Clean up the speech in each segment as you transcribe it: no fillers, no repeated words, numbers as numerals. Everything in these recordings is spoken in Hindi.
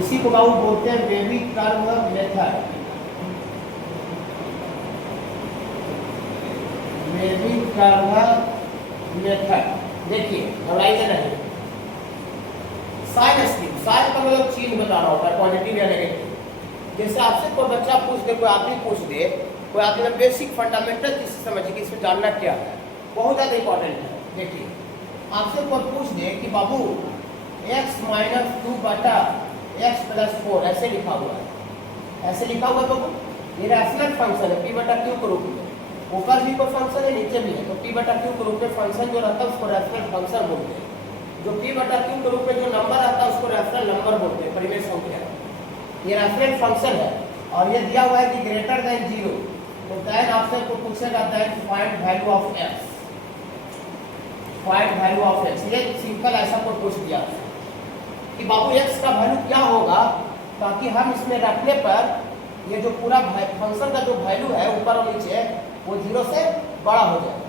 इसी को बाबू बोलते हैं वेविक कर्व मेथड। वेविक कर्व मेथड देखिए एनालाइजर है साइन स्कीम। साइन का मतलब चिन्ह बताना होता है, पॉजिटिव या नेगेटिव। जैसे आपसे कोई बच्चा पूछ दे, कोई आदमी पूछ दे, कोई आदमी बेसिक फंडामेंटल चीज समझिए कि इसमें जानना क्या है, बहुत ज़्यादा इंपॉर्टेंट है। देखिए आपसे कोई पूछ दे कि बाबू x माइनस 2 बटा x प्लस 4 ऐसे लिखा हुआ है, ऐसे लिखा हुआ है बाबू, ये रैशनल फंक्शन है p बटा q के रूप में। ऊपर भी कोई फंक्शन है, नीचे भी है, तो p बटा q के रूप में फंक्शन जो रहता है उसको रैशनल फंक्शन बोलते हैं। जो p बटा q के रूप में जो नंबर आता है उसको रैशनल नंबर बोलते हैं, परिमेय संख्या। ये रैशनल फंक्शन है और ये दिया हुआ है कि ग्रेटर देन 0, तो देन आपसे को पूछेगा then find value of x, find value of x। ये सिंपल ऐसा को पूछ दिया कि बाबू x का वैल्यू क्या होगा, ताकि हम इसमें रखने पर ये जो पूरा फंक्शन का जो वैल्यू है ऊपर और नीचे वो 0 से बड़ा हो जाएगा।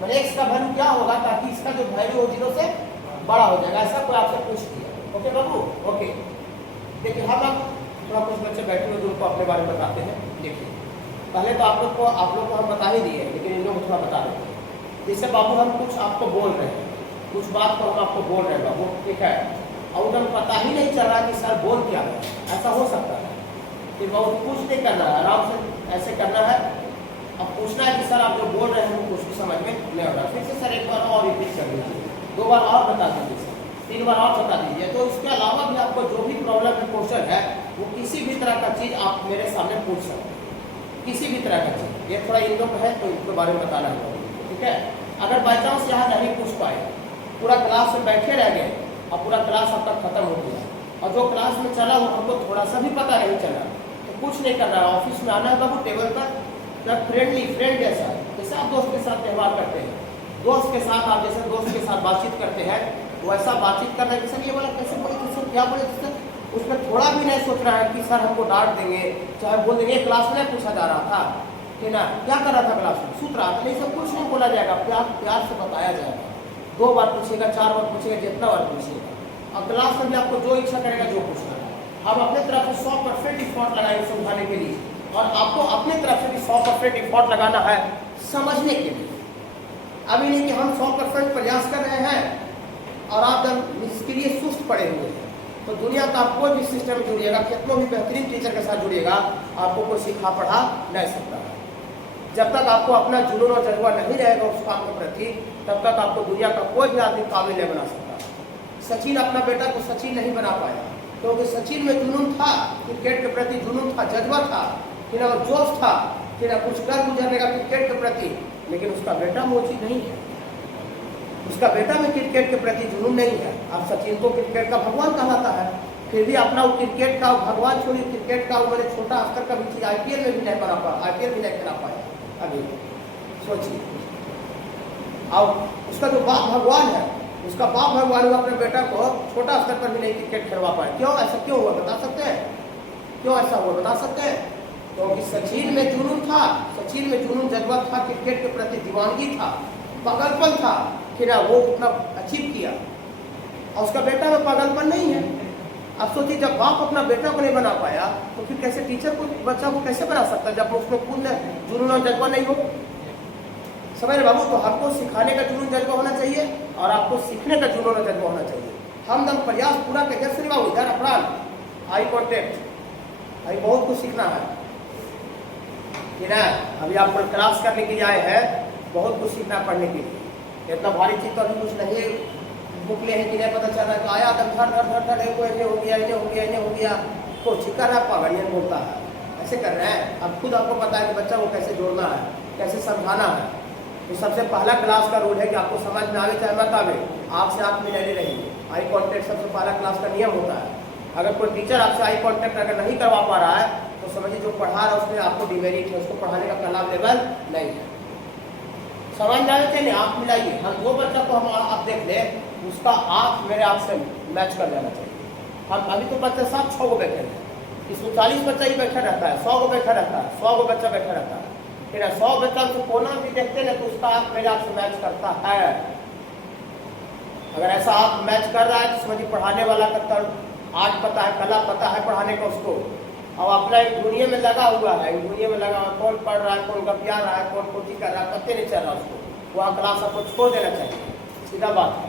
मतलब x का वैल्यू क्या होगा ताकि इसका जो वैल्यू हो 0 से बड़ा हो जाएगा, ऐसा कोई आपसे पूछ दिया। ओके बाबू, ओके। देखिए हम अब थोड़ा कुछ बच्चे बैठे हुए जो उनको अपने बारे में बताते हैं। देखिए पहले तो आप लोग को हम बता ही दिए, लेकिन इन लोगों को थोड़ा बता देते हैं। जैसे बाबू हम कुछ आपको बोल रहे हैं, कुछ बात को हम आपको बोल रहे हैं बाबू, ठीक है, और उधर पता ही नहीं चल रहा कि सर बोल क्या रहे हैं, ऐसा हो सकता है। फिर बाबू कुछ नहीं करना है, आराम से ऐसे करना है। अब पूछना है कि सर आप जो बोल रहे हैं कुछ भी समझ में नहीं आ रहा, फिर से सर एक बार और रिपीट कर दीजिए, 2 बार और बता दीजिए, 3 बार और बता दीजिए। तो इसके अलावा भी आपको जो भी प्रॉब्लम है, क्वेश्चन है, वो किसी भी तरह का चीज़ आप मेरे सामने पूछ सकते हैं, किसी भी तरह का चीज़। ये थोड़ा इन लोग है तो इनके बारे में बताना है, ठीक है। अगर बाई चांस यहाँ नहीं पूछ पाए, पूरा क्लास में बैठे रह गए और पूरा क्लास आपका खत्म हो गया, और जो क्लास में चला वो हमको थोड़ा सा भी पता नहीं चला, तो कुछ नहीं करना है, ऑफिस में आना है बाबू, टेबल पर फ्रेंडली फ्रेंड जैसा, जैसे आप दोस्त के साथ व्यवहार करते हैं, दोस्त के साथ आप जैसे दोस्त के साथ बातचीत करते हैं वैसा बातचीत करना है कि सर ये वाला कैसे बोले, किसको क्या बोले, उसमें थोड़ा भी नहीं सोच रहा है कि सर हमको डांट देंगे, चाहे बोल देंगे क्लास में पूछा जा रहा था कि ना क्या कर रहा था क्लास में, सूत रहा था, नहीं सब कुछ नहीं बोला जाएगा, प्यार से बताया जाएगा। 2 बार पूछेगा, 4 बार पूछेगा, जितना बार पूछेगा। अब क्लास में भी आपको जो इच्छा करेगा जो पूछना है, हम अपने तरफ से 100% इफोर्ट लगाएंगे समझाने के लिए, और आपको अपने तरफ से भी 100% इफोर्ट लगाना है समझने के लिए। अभी नहीं कि हम 100% प्रयास कर रहे हैं और आप जब इसके लिए सुस्त पड़े हुए हैं, तो दुनिया का आप कोई भी सिस्टम जुड़िएगा, कितना भी बेहतरीन टीचर के साथ जुड़िएगा, आपको कोई सिखा पढ़ा नहीं सकता है। जब तक आपको अपना जुनून और जज्बा नहीं रहेगा उस काम के प्रति, तब तक आपको दुनिया का कोई भी आदमी काबिल नहीं बना सकता। सचिन अपना बेटा को सचिन नहीं बना पाया, क्योंकि सचिन में जुनून था, क्रिकेट के प्रति जुनून था, जज्बा था, फिर जोश था, फिर कुछ कर गुजरने का क्रिकेट के प्रति, लेकिन उसका बेटा वो चीज नहीं है, उसका बेटा में क्रिकेट के प्रति जुनून नहीं है। अब सचिन को क्रिकेट का भगवान कहलाता है, फिर भी अपना वो क्रिकेट का भगवान छोड़िए, क्रिकेट का वो छोटा स्तर का भी चीज IPL में भी नहीं बना पाया, IPL भी नहीं खेला पाया। अभी सोचिए, अब उसका जो बाप भगवान है, उसका बाप भगवान वो अपने बेटा को छोटा स्तर पर भी नहीं क्रिकेट खेलवा पाए। क्यों ऐसा क्यों हुआ बता सकते हैं? क्यों ऐसा हुआ बता सकते हैं? क्योंकि सचिन में जुनून था, सचिन में जुनून जज्बा था, क्रिकेट के प्रति दीवानगी था, पागलपन था, फिर वो उतना अचीव किया, और उसका बेटा में पागलपन नहीं है। अब सोचिए जब बाप अपना बेटा को नहीं बना पाया, तो फिर कैसे टीचर को बच्चा को कैसे बना सकता है जब उसमें खुद जुनून और जज्बा नहीं हो। समझ रहे बाबू? तो हमको सिखाने का जुनून जज्बा होना चाहिए और आपको सीखने का जुनून और जज्बा होना चाहिए। हम दम प्रयास पूरा कर, जैसे बाबू इधर अपराध, आई कॉन्टेक्ट, अभी बहुत कुछ सीखना है ना। अभी आप क्लास करने के लिए आए हैं, बहुत कुछ सीखना पढ़ने के लिए, इतना भारी चीज तो अभी कुछ नहीं है, बुक ले कि नहीं पता चल रहा है, तो आया धर धर धर धर धर, ऐसे हो गया, ऐसे हो गया, ऐसे हो गया, को छिका रहा पागलियन बोलता है, ऐसे कर रहे हैं। अब खुद आपको पता है कि बच्चा को कैसे जोड़ना है, कैसे समझाना है। तो सबसे पहला क्लास का रूल है कि आपको समझ में आवे चाहे मत आवे, आँख से आँख मिलाने रहिए। आई कॉन्टेक्ट सबसे पहला क्लास का नियम होता है। अगर कोई टीचर आपसे आई कॉन्टेक्ट अगर नहीं करवा पा रहा है, तो समझिए जो पढ़ा रहा है उसमें आपको डिमेरिट है, उसको पढ़ाने का कलाम लेवल नहीं है। समझ जाने चाहिए, आँख मिलाइए। हम जो बच्चा को हम आप देख ले, उसका आँख मेरे आँख से मैच कर जाना चाहिए। हम अभी तो बच्चे 7-6 को बैठे हैं, इसमें 40 बच्चा ही बैठा रहता है, 100 को बैठा रहता है, 100 को बच्चा बैठा रहता है, फिर 100 बच्चा से कोना भी देखते ना, तो उसका आँख मेरे आँख से मैच करता है। अगर ऐसा आँख मैच कर रहा है तो समझिए पढ़ाने वाला का आज पता है, कला पता है पढ़ाने का उसको, और अपना एक दुनिया में लगा हुआ है, दुनिया में लगा हुआ, कौन पढ़ रहा है, कौन गपिया रहा है, कौन कोची कर रहा है, पत्ते नहीं चल रहा उसको, वहाँ क्लास आपको छोड़ देना चाहिए, सीधा बात है,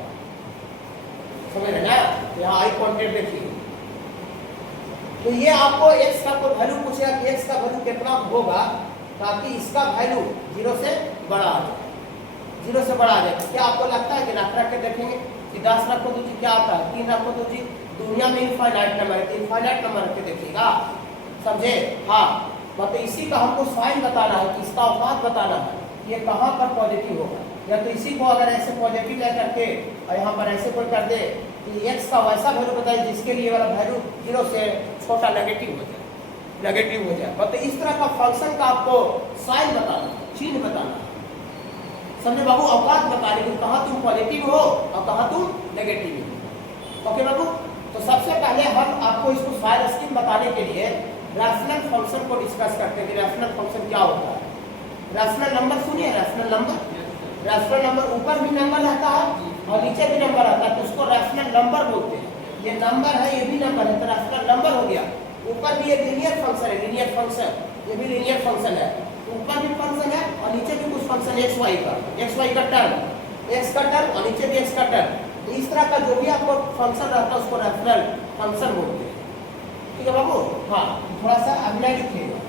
समझ रहे ना। यहाँ आई कॉन्टेंट देखिए, तो ये आपको x का कोई वैल्यू पूछेगा कि x का वैल्यू कितना होगा, ताकि इसका वैल्यू 0 से बड़ा आ जाए, 0 से बड़ा आ जाए। क्या आपको लगता है कि रख के देखेंगे कि 10 रखो तो जी क्या आता है, 3 रखो तो जी दुनिया में इनफाइनाइट नंबर है, इनफाइनाइट नंबर रख के देखिएगा, समझे। हाँ, मतलब इसी का हमको साइन बताना है कि इसका औकात बताना है, ये कहाँ पर पॉजिटिव होगा, या तो इसी को अगर ऐसे पॉजिटिव ले करके और यहाँ पर ऐसे कोई कर दे कि x का वैसा वैल्यू बताइए जिसके लिए वाला वैल्यू 0 से छोटा नेगेटिव हो जाए, नेगेटिव हो जाए। मतलब इस तरह का फंक्शन का आपको साइन बताना, चिन्ह बताना, समझे बाबू, औकात बताने की कहाँ तुम पॉजिटिव हो और कहाँ तुम नेगेटिव हो। ओके बाबू, तो सबसे पहले हम आपको इसको फायर स्कीम बताने के लिए रैशनल फंक्शन को डिस्कस करते हैं कि रैशनल फंक्शन क्या होता है। रैशनल नंबर सुनिए, रैशनल नंबर ऊपर भी नंबर रहता है और नीचे भी नंबर आता है, तो उसको रैशनल नंबर बोलते हैं। ये नंबर है, ये भी नंबर है, तो रैशनल नंबर हो गया। ऊपर भी एक लीनियर फंक्शन है, लीनियर फंक्शन, ये भी लीनियर फंक्शन है, ऊपर भी फंक्शन है और नीचे भी कुछ फंक्शन एक्स वाई का टर्म, एक्स का टर्म और नीचे भी एक्स का टर्म। तो इस तरह का जो भी आपको फंक्शन रहता है उसको रैशनल फंक्शन बोलते हैं। ठीक है बाबू, हाँ थोड़ा सा अगला लिखिएगा,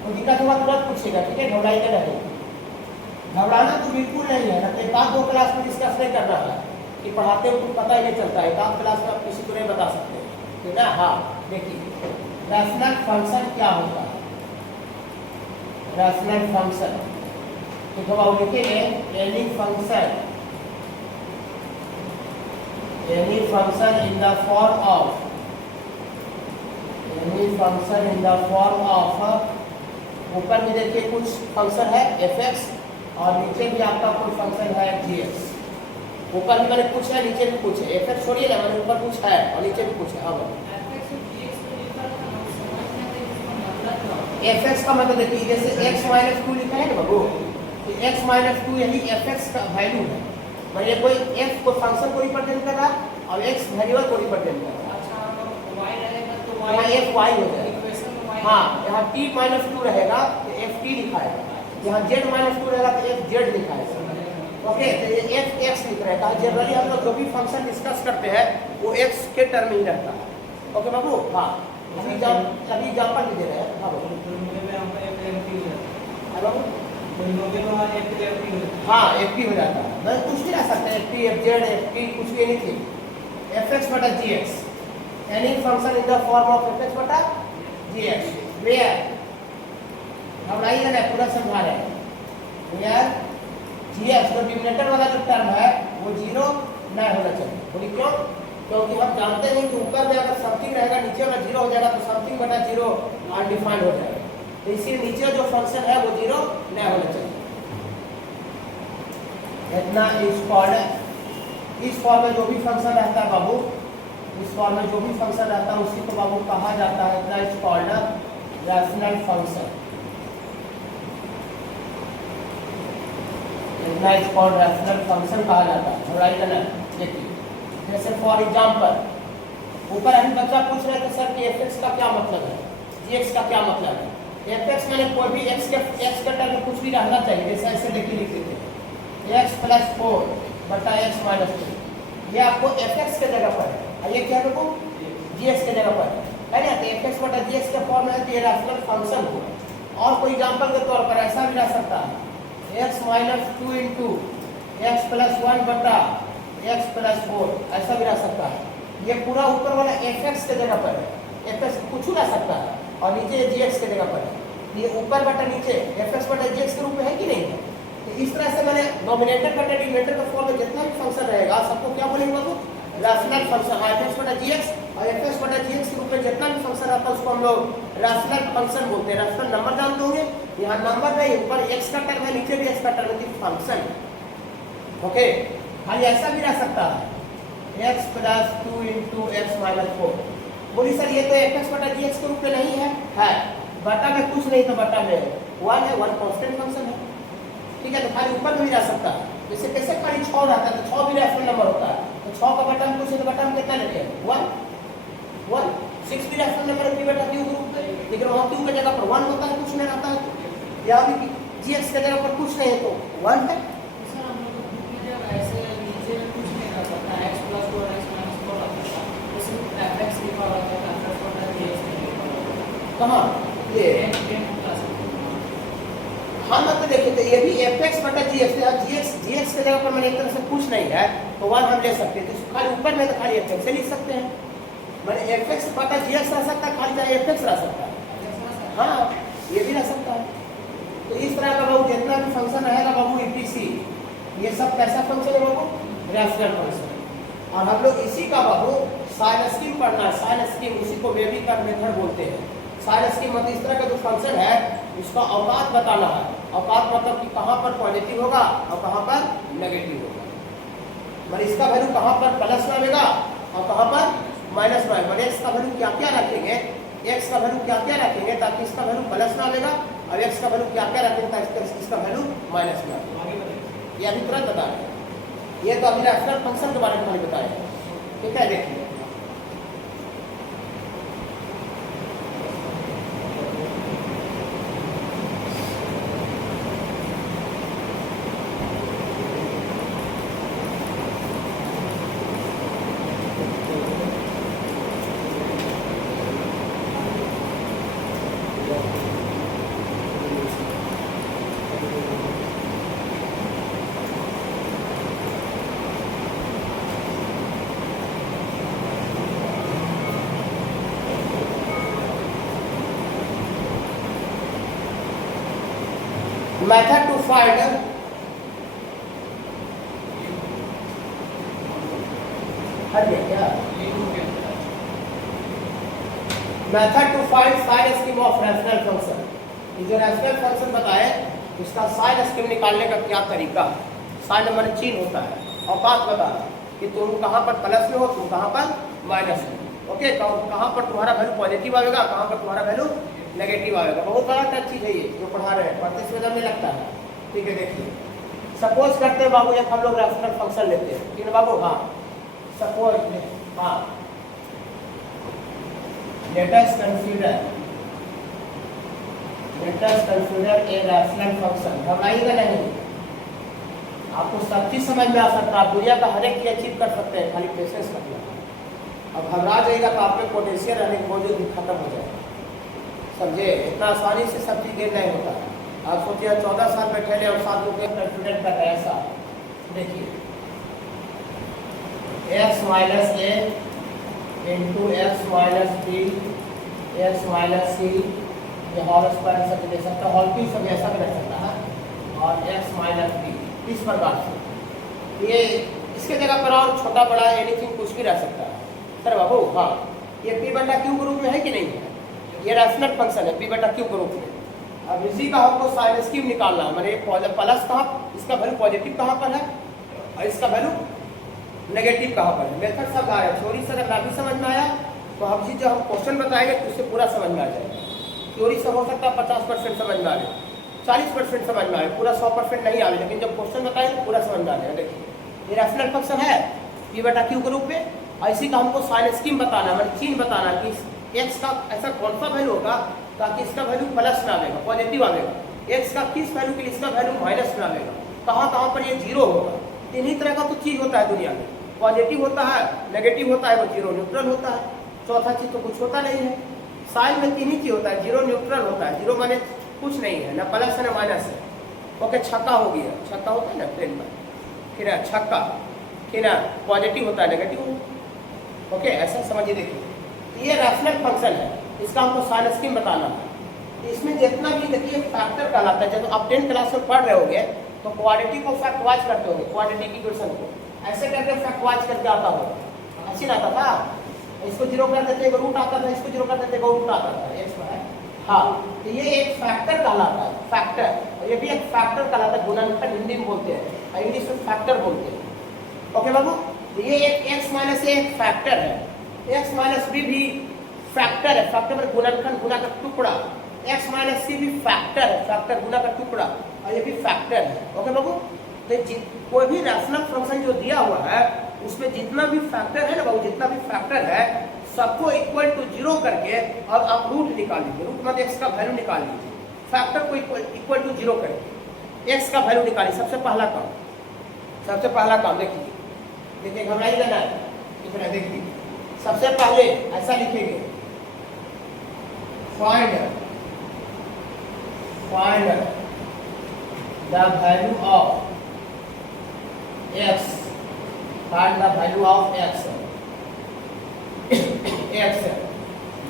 तो दिक्कत होगा तुरंत पूछेगा, ठीक है, घबराई के नहीं, घबराना तो बिल्कुल नहीं है ना। तो एक आध 2 क्लास में डिस्कस नहीं करना है कि पढ़ाते हो तो पता ही नहीं चलता है, एक आध क्लास में आप किसी को नहीं बता सकते, ठीक है ना। हाँ देखिए, रैशनल फंक्शन क्या होता है, रैशनल फंक्शन, तो अब लिखेंगे any function in the form of, any function in the form of, ऊपर भी देखिए कुछ फंक्शन है fx और नीचे भी आपका कोई फंक्शन है gx। ऊपर भी मैंने कुछ है, नीचे भी कुछ है, fx छोड़िए ना, मैंने ऊपर कुछ है और नीचे भी कुछ है। अब fx का मतलब देखिए, जैसे x - 2 लिखा है ना बाबू, तो x - 2 यही fx का वैल्यू है, मतलब कोई f को फंक्शन को रिप्रेजेंट कर रहा है और x वेरिएबल को रिप्रेजेंट कर रहा है। अच्छा, y रहेगा तो y f y हो जाएगा। हाँ, यहाँ t - 2 रहेगा तो ft लिखा है, यहाँ z - 2 रहेगा तो fz लिखा है। ओके, तो ये f(x) लिख रहा है। जनरली हम लोग जो भी फंक्शन डिस्कस करते हैं वो x के टर्म ही रहता है। ओके बाबू, हाँ अभी एग्जाम्पल भी दे रहे हैं। हाँ बाबू, हाँ ft हो जाता है, मैं कुछ भी रह सकते हैं, ft fz ft कुछ भी नहीं थी, fx बटा gx, any function in the form of fx बटा gx, वेयर, घबराइए ना, पूरा समझा रहे हैं, वेयर gx जो डिनोमिनेटर वाला जो टर्म है वो 0 नहीं होना चाहिए। बोलिए क्यों? क्योंकि हम जानते हैं कि ऊपर में अगर समथिंग रहेगा नीचे में 0 हो जाएगा, तो समथिंग बटा 0 अनडिफाइंड हो जाएगा, तो इसीलिए नीचे जो फंक्शन है वो 0 नहीं होना चाहिए। इतना इस फॉर्म में जो भी फंक्शन रहता है बाबू, इस फॉर्म में जो भी फंक्शन रहता है उसी को बाबू कहा जाता है, इतना इज कॉल्ड रैशनल फंक्शन, इतना इज कॉल्ड रैशनल फंक्शन कहा जाता है। राइट है ना। देखिए, जैसे फॉर एग्जांपल, ऊपर अभी बच्चा पूछ रहे थे सर कि fx का क्या मतलब है, gx का क्या मतलब है। fx मैंने कोई भी x के टर्म में कुछ भी रहना चाहिए, जैसे ऐसे देखिए लिख देते हैं x + 4 बटा x - 2, ये आपको fx के जगह पर है और ये क्या है आपको gx के जगह पर है ना। तो fx बटा gx के फॉर्म में है, तो ये रैशनल फंक्शन हो। और कोई एग्जांपल के तौर पर ऐसा भी रह सकता है x - 2 इंटू x + 1 बटा x + 4, ऐसा भी रह सकता है। ये पूरा ऊपर वाला fx के जगह पर है, fx कुछ रह सकता है और नीचे gx के जगह पर है। ये ऊपर बटा नीचे fx बटा gx के रूप में है कि नहीं है। तो इस तरह से मैंने नॉमिनेटर बटा डिनोमिनेटर के फॉर्म में जितना भी फंक्शन रहेगा सबको क्या बोलेंगे बाबू, रैशनल फंक्शन। fx बटा gx और fx बटा gx के रूप में जितना भी फंक्शन आता है उसको हम लोग रैशनल फंक्शन बोलते हैं। रैशनल नंबर जानते होंगे, यहाँ नंबर नहीं, ऊपर x का टर्म है, नीचे भी x का टर्म है, फंक्शन। ओके, खाली ऐसा भी रह सकता है x + 2 इंटू x - 4। बोली सर ये तो fx बटा gx के रूप में नहीं है, बटा में कुछ नहीं, तो बटा में 1 है, 1 कांस्टेंट फंक्शन है, ठीक है। तो खाली ऊपर में भी रह सकता है, जैसे कैसे खाली 6 रहता है तो 6 भी रैशनल नंबर होता है, तो 6 का बटा में कुछ है तो बटा में कितना लेते हैं 1, 1 6 भी रैशनल नंबर है पी बटा क्यू ग्रुप में, लेकिन वहाँ क्यू की जगह पर 1 होता है, कुछ नहीं रहता है, तो यहाँ भी gx की जगह पर कुछ नहीं है तो 1 है। सर हम लोग ग्रुप में जब ऐसे नीचे में कुछ नहीं रह सकता x + 4 x - 4 रहता है, इसमें fx लिखा हुआ है, fx बटा gx लिखा हुआ है। कहाँ ये प्लस हाँ मतलब देखिए तो ये भी fx बटा gx है, gx की जगह पर मैंने एक तरह से कुछ नहीं है तो 1 हम ले सकते हैं, तो खाली ऊपर में तो खाली fx से लिख सकते हैं, मैंने fx बटा gx रह सकता है, खाली चाहे fx रह सकता है, हाँ ये भी रह सकता है। तो इस तरह का बाबू जितना भी फंक्शन रहेगा बाबू etc, ये सब कैसा फंक्शन है बाबू, रैशनल फंक्शन। और हम लोग इसी का बाबू साइन स्कीम पढ़ना है, साइन स्कीम, उसी को वेवी का मेथड बोलते हैं। साइन स्कीम मतलब इस तरह का जो फंक्शन है उसका औकात बताना है, औकात मतलब कि कहाँ पर पॉजिटिव होगा और कहाँ पर नेगेटिव होगा, मतलब इसका वैल्यू कहाँ पर प्लस में आएगा और कहाँ पर माइनस में आएगा, x का वैल्यू क्या क्या रखेंगे, x का वैल्यू क्या क्या रखेंगे ताकि इसका वैल्यू प्लस में आएगा और x का वैल्यू क्या क्या रखेंगे ताकि इसका वैल्यू माइनस में आएगा। ये अभी तुरंत बता रहे हैं, ये तो अभी रैशनल फंक्शन के बारे में मैंने बताया, ठीक है। देखिए method to find method to find sign scheme of rational function. ये जो रैशनल फंक्शन बताए उसका साइन स्कीम निकालने का क्या तरीका है, साइन नंबर चिन्ह होता है, औकात बताना कि तुम कहाँ पर प्लस में हो, तुम कहाँ पर माइनस में, ओके, कहाँ पर तुम्हारा वैल्यू पॉजिटिव आएगा, कहाँ पर तुम्हारा वैल्यू नेगेटिव आएगा। बहुत बड़ा टच चीज है ये जो पढ़ा रहे हैं, पढ़ते समय में लगता है, ठीक है। देखिए सपोज करते हैं बाबू एक हम लोग रैशनल फंक्शन लेते हैं, ठीक है बाबू, हाँ सपोज, हाँ let us consider a rational function। घबराइएगा नहीं, आपको सब चीज समझ में आ सकता है, आप दुनिया का हर एक चीज अचीव कर सकते हैं, खाली पेशेंस रखना। अब घबरा जाएगा तो आपके पोटेंशियल रहने की मौजूद भी खत्म हो जाएगा, समझे, इतना आसानी से सब चीज गेन नहीं होता। आप सोचिए 14 साल बैठे रहे और 7 लोग कॉन्फिडेंट कर रहे हैं, ऐसा देखिए x minus a into x minus b x minus c, ये होल स्क्वायर सब दे सकता है, होल की सब ऐसा भी रह सकता है, और एक्स माइनस बी इस प्रकार से। ये इसके जगह पर और छोटा बड़ा एनीथिंग कुछ भी रह सकता है। सर बाबू हाँ, ये पी बटा क्यू ग्रुप में है कि नहीं है, ये रैशनल फंक्शन है पी बटा क्यू ग्रुप में। अब इसी का हमको साइन स्कीम निकालना है, मैंने प्लस कहाँ, इसका वैल्यू पॉजिटिव कहाँ पर है और इसका वैल्यू नेगेटिव कहाँ पर है। मेथड सब आ रहा है, थ्योरी से अगर भी समझ में आया तो हम चीज जो हम क्वेश्चन बताएंगे तो उससे पूरा समझ में आ जाएगा। थ्योरी से हो सकता है 50% समझ में आ जाए, 40% समझ में आए, पूरा 100% नहीं आ रही, लेकिन जब क्वेश्चन बताए तो पूरा समझ में आ जाएगा। देखिए ये रैशनल फंक्शन है पी बटा क्यू ग्रुप में, और इसी का हमको साइन स्कीम बताना, मतलब चिन्ह बताना कि एक्स का ऐसा कौन सा वैल्यू होगा ताकि इसका वैल्यू प्लस में आएगा, पॉजिटिव आएगा, एक्स का किस वैल्यू के लिए इसका वैल्यू माइनस में आएगा, कहाँ कहाँ पर ये जीरो होगा। तीन ही तरह का तो चीज होता है दुनिया में, पॉजिटिव होता है, नेगेटिव होता है, वो जीरो न्यूट्रल होता है, चौथा चीज तो कुछ होता नहीं है। साइन में तीन ही चीज होता है, जीरो न्यूट्रल होता है, जीरो माने कुछ नहीं है, ना प्लस है ना माइनस है। ओके छक्का हो गया, छक्का होता है ना प्लेन में, फिर छक्का, फिर पॉजिटिव होता है, नेगेटिव। ओके ऐसा समझिए। देखिए ये रैशनल फंक्शन है, इसका हमको साइन स्कीम बताना है। इसमें जितना भी देखिए फैक्टर कहलाता है, जब आप 10th क्लास में पढ़ रहे होंगे तो क्वालिटी को फैक्ट वाइज करते होंगे, क्वालिटी की क्वेश्चन को ऐसे करके फैक्ट वाइज करके आता होगा, ऐसे ना आता था, इसको जीरो कर देते रूट आता था, इसको जीरो कर देते रूट आता था, एक्स है। हाँ तो ये एक फैक्टर कहलाता है, फैक्टर, और ये भी एक फैक्टर कहलाता है, गुणनखंड हिंदी में बोलते हैं, इंग्लिश में फैक्टर बोलते हैं। ओके बाबू, तो ये एक एक्स माइनस ए एक फैक्टर है, एक्स माइनस बी भी फैक्टर है, फैक्टर में गुणनखंड गुना का टुकड़ा, एक्स माइनस सी भी फैक्टर है, फैक्टर गुना का टुकड़ा, और ये भी फैक्टर है। ओके बाबू, तो कोई भी रैशनल फंक्शन जो दिया हुआ है उसमें जितना भी फैक्टर है ना बाबू, जितना भी फैक्टर है सबको इक्वल टू 0 करके और आप रूट निकाल लीजिए, रूट मतलब एक्स का वैल्यू निकाल लीजिए, फैक्टर को इक्वल टू 0 करके एक्स का वैल्यू निकालिए। सबसे पहला काम देखिए घबराइएगा ना, इतना देखिए। सबसे पहले ऐसा लिखेंगे, find the value of x, find the value of x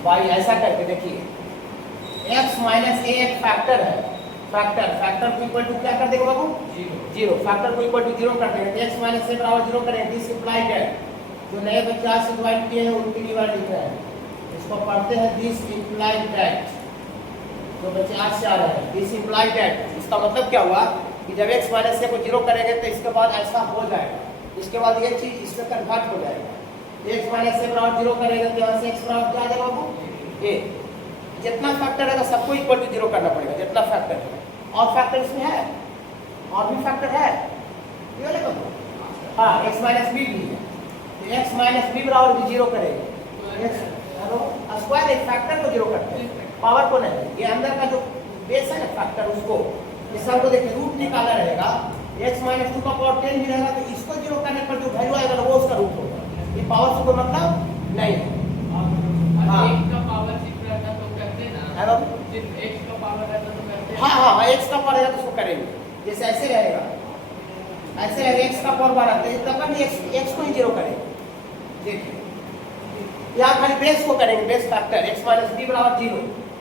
by, ऐसा करके देखिए एक्स माइनस ए एक फैक्टर है, फैक्टर को इक्वल टू क्या कर देंगे बाबू? 0। फैक्टर को इक्वल टू 0 कर देंगे, एक्स माइनस ए बराबर 0 करेंगे। दिस इंप्लाइड दैट, जो नए बच्चे आज से डिवाइड किए हैं उनके लिए वर्ड लिख रहे हैं, इसको पढ़ते हैं दिस इंप्लाइड दैट। जो बच्चे आज से आ रहे हैं, दिस इंप्लाइड दैट, इसका मतलब क्या हुआ कि जब एक्स माइनस ए को 0 करेंगे तो इसके बाद ऐसा हो जाएगा, इसके बाद ये चीज इसमें कन्वर्ट हो जाएगा। एक्स माइनस ए बराबर 0 करेगा तो यहाँ से एक्स बराबर क्या आ जाएगा बाबू? ए। जितना फैक्टर है सबको इक्वल टू 0 करना पड़ेगा, जितना फैक्टर है। और फैक्टर इसमें है, और भी फैक्टर है, ये वाले को हाँ एक्स माइनस बी भी है, तो एक्स माइनस बी बराबर भी 0 करेगा। स्क्वायर एक फैक्टर को 0 करते हैं, पावर को नहीं। ये अंदर का जो बेस है ना फैक्टर, उसको इस को देखिए रूट निकाला रहेगा, एक्स माइनस 2 का पावर 10 भी रहेगा, तो इसको 0 करने पर जो वैल्यू आएगा वो उसका रूट होगा। ये पावर से कोई मतलब नहीं है। हाँ, एक का पावर सिर्फ रहता तो करते ना, सिर्फ x का पावर रहता तो करते। हाँ एक्स का पावर रहेगा तो उसको करेंगे। जैसे ऐसे रहेगा, ऐसे रहेगा एक्स का पावर 12, तो तब भी एक्स को ही 0 करेंगे। देखिए यहाँ खाली बेस को करेंगे, base factor x minus b बराबर 0,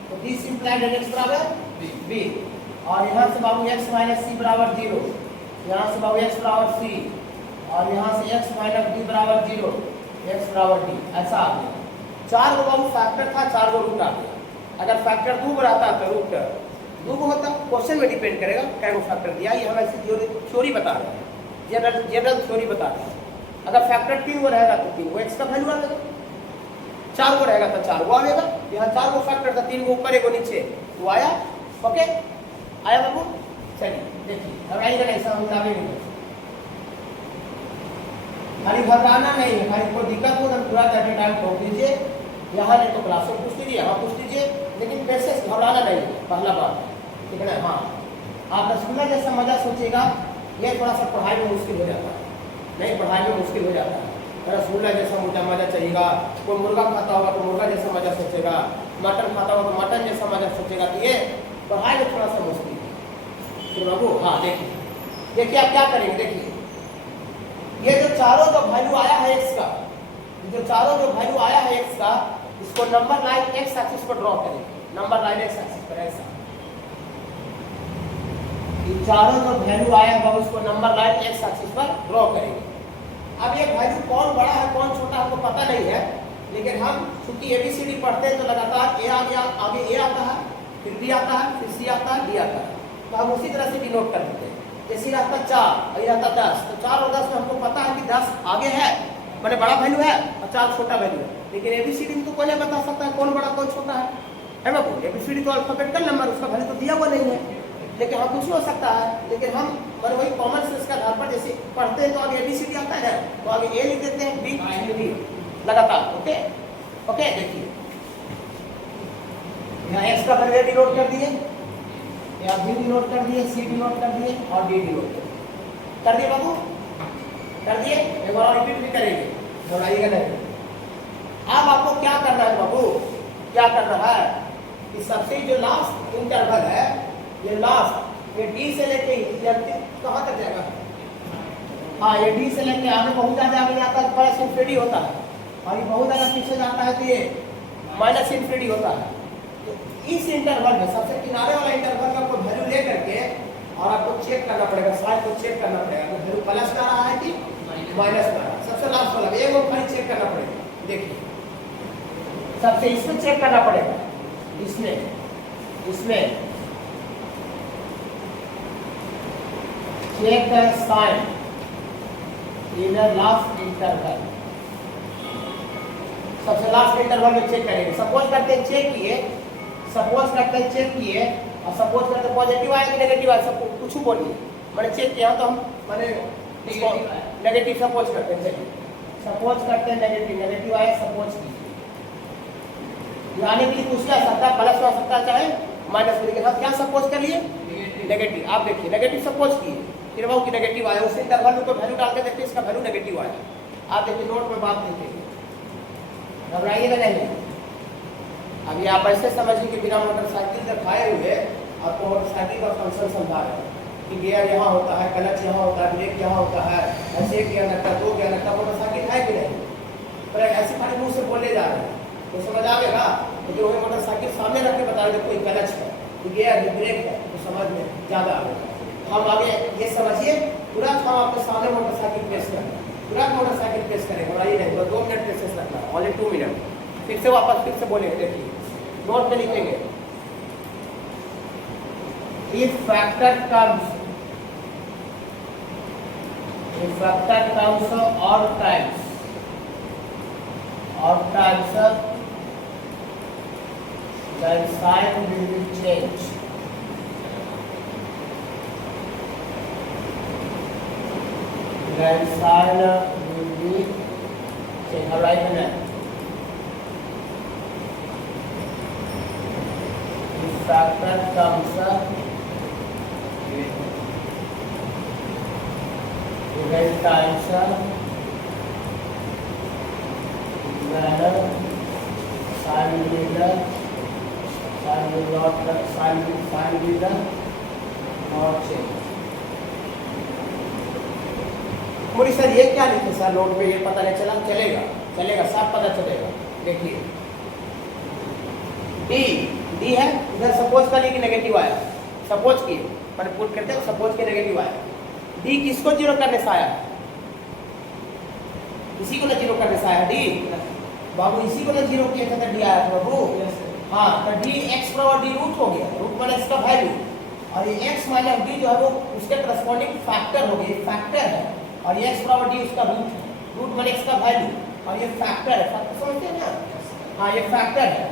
तो दिस इंप्लाइड एक्स बराबर बी। और यहाँ से बाबू एक्स माइनस सी बराबर 0, यहाँ से बाबू एक्स बराबर सी, और यहाँ से एक्स माइनस बी बराबर 0, एक्स बराबर डी। ऐसा आ गया। 4 गो बाबू फैक्टर था, 4 गो रूट आ गया। अगर फैक्टर 2 गो रहता तो रूट 2 गो होता। क्वेश्चन में डिपेंड करेगा क्या गो फैक्टर दिया, ये हम ऐसी थ्योरी बता रहे हैं, जनरल थ्योरी बता रहे हैं। अगर फैक्टर 3 गो रहेगा तो 3 गो एक्स का वैल्यू आएगा, 4 गो रहेगा तो 4 गो आएगा। यहाँ 4 गो फैक्टर था, 3 गो ऊपर 1 गो नीचे, तो आया। ओके आया बाबू? चलिए देखिए, अब आएगा नहीं समझावे खाली घबराना नहीं है, खाली कोई दिक्कत हो तो पूरा करके टाइम ठोक दीजिए, यहाँ नहीं तो क्लास में पूछ लीजिए, यहाँ पूछ लीजिए, लेकिन वैसे घबराना नहीं है, पहला बात, ठीक है ना। हाँ, आप रसगुल्ला जैसा मजा सोचिएगा, ये थोड़ा सा पढ़ाई में मुश्किल हो जाता है, नहीं पढ़ाई में मुश्किल हो जाता है। रसगुल्ला जैसा मजा चाहिएगा, कोई मुर्गा खाता होगा तो मुर्गा जैसा मजा सोचेगा, मटन खाता होगा तो मटन जैसा मजा सोचेगा, तो ये पढ़ाई में थोड़ा सा मुश्किल है। तो बाबू हाँ देखिए आप क्या करेंगे, देखिए ये जो चारों जो वैल्यू आया है एक्स का, जो चारों जो वैल्यू आया है एक्स का, इसको नंबर लाइन एक्स एक्सिस पर ड्रॉ करेंगे, नंबर लाइन एक्स एक्सिस पर ऐसा। ये चारों जो वैल्यू आया है उसको नंबर लाइन एक्स एक्सिस पर ड्रॉ करेंगे। अब ये वैल्यू कौन बड़ा है कौन छोटा हमको पता नहीं है, लेकिन हम चूंकि एबीसीडी पढ़ते हैं तो लगातार ए आगे ए आता है, फिर बी आता है, फिर सी आता है, डी आता है, तो हम उसी तरह से डिनोट कर देते हैं। जैसे रहता 4 और रहता 10, तो 4 और 10 में हमको पता है कि 10 आगे है, मैंने बड़ा वैल्यू है, और 4 छोटा वैल्यू है। लेकिन एबीसीडी में तो कोई नहीं बता सकता है कौन बड़ा कौन छोटा है बाबू। एबीसीडी तो अल्फाबेटिकल नंबर, उसका वैल्यू तो दिया हुआ नहीं है, लेकिन हम कुछ हो सकता है। लेकिन हम मैंने वही कॉमन सेंस का आधार पर जैसे पढ़ते हैं तो आगे एबीसीडी आता है तो आगे ए लिख देते हैं, बी लगातार। ओके देखिए यहाँ एक्स का वैल्यू डिनोट कर दिए, या बी डिनोट कर दिए, सी डिनोट कर दिए, और डी डिनोट कर दिए बाबू, कर दिए। एक बार और रिपीट भी करेंगे, घबराइएगा नहीं। अब आपको क्या करना है बाबू, क्या करना है कि सबसे जो लास्ट इंटरवल है, ये लास्ट, ये डी से लेके कहाँ तक जाएगा? हाँ, ये डी से लेके आगे बहुत ज़्यादा आगे जाता है, प्लस इंफिनिटी होता है, और ये बहुत ज़्यादा पीछे जाता है तो ये माइनस इंफिनिटी होता है। तो इस इंटरवल में सबसे किनारे वाला इंटरवल का आपको वैल्यू ले करके और आपको चेक करना पड़ेगा, साइड को चेक करना पड़ेगा तो वैल्यू प्लस में आ रहा है कि माइनस में आ रहा है। सबसे लास्ट वाला एक वो खाली चेक करना पड़ेगा, देखिए सबसे इसमें चेक करना पड़ेगा, इसमें check the sign in the last interval. सबसे लास्ट इंटरवल में चेक करेंगे। सपोज करते हैं चेक किए, और सपोज करते पॉजिटिव आया कि नेगेटिव आया, सब कुछ बोलिए। मैंने चेक किया तो हम मैंने नेगेटिव सपोज करते हैं, चलिए सपोज करते हैं नेगेटिव आया, सपोज कीजिए आने के लिए कुछ भी आ सकता है, प्लस आ सकता है चाहे माइनस, लेकिन हम क्या सपोज कर लिए नेगेटिव। आप देखिए नेगेटिव सपोज किए, फिर वो की नेगेटिव आया, उसी इंटरवल को वैल्यू डाल के देखते इसका वैल्यू नेगेटिव आया। आप देखिए नोट में बात देखिए, घबराइएगा नहीं। अभी आप ऐसे समझिए कि बिना मोटरसाइकिल से खाए हुए आपको मोटरसाइकिल का फंक्शन समझा रहे हैं कि गियर यहाँ होता है, क्लच यहाँ होता है, ब्रेक यहाँ होता है, ऐसे एक गियर लगता है, दो गियर लगता है, मोटरसाइकिल है कि नहीं, पर ऐसे खाली मुँह से बोले जा रहे हैं तो समझ आ गएगा। तो जो है मोटरसाइकिल सामने रख के बता रहे कोई क्लच है, गियर है, ब्रेक है, तो समझ में ज़्यादा आ गएगा। हम आगे ये समझिए, तुरंत हम आपके सामने मोटरसाइकिल पेश करें, तुरंत मोटरसाइकिल पेश करेंगे, और ये नहीं 2 मिनट पेशेंस रखना, ओनली 2 मिनट। फिर से वापस फिर से बोलेंगे, देखिए नोट में लिखेंगे, if factor comes odd times then sign will be changed. Then sign will be changed. All right, then. If factor comes even times then sign will not change. Modi sir ये क्या लिखे सर नोट में, ये पता नहीं चला, चलेगा सब पता चलेगा। देखिए डी है, इधर सपोज कर लिए कि नेगेटिव आया, सपोज किए मैंने पुट करते हैं, सपोज के नेगेटिव आया, डी किसको जीरो करने से आया, इसी को ना जीरो करने से आया डी बाबू, इसी को ना जीरो किया था डी आया था बाबू। हाँ तो d x power d root हो गया, रूट माइनस इसका वैल्यू, और ये एक्स माइनस डी जो है वो उसके करस्पॉन्डिंग फैक्टर हो गया, फैक्टर है, और ये एक्स पावर डी उसका रूट है, रूट माइनस इसका वैल्यू, और ये फैक्टर है, फैक्टर समझते हैं ना, हाँ ये फैक्टर है,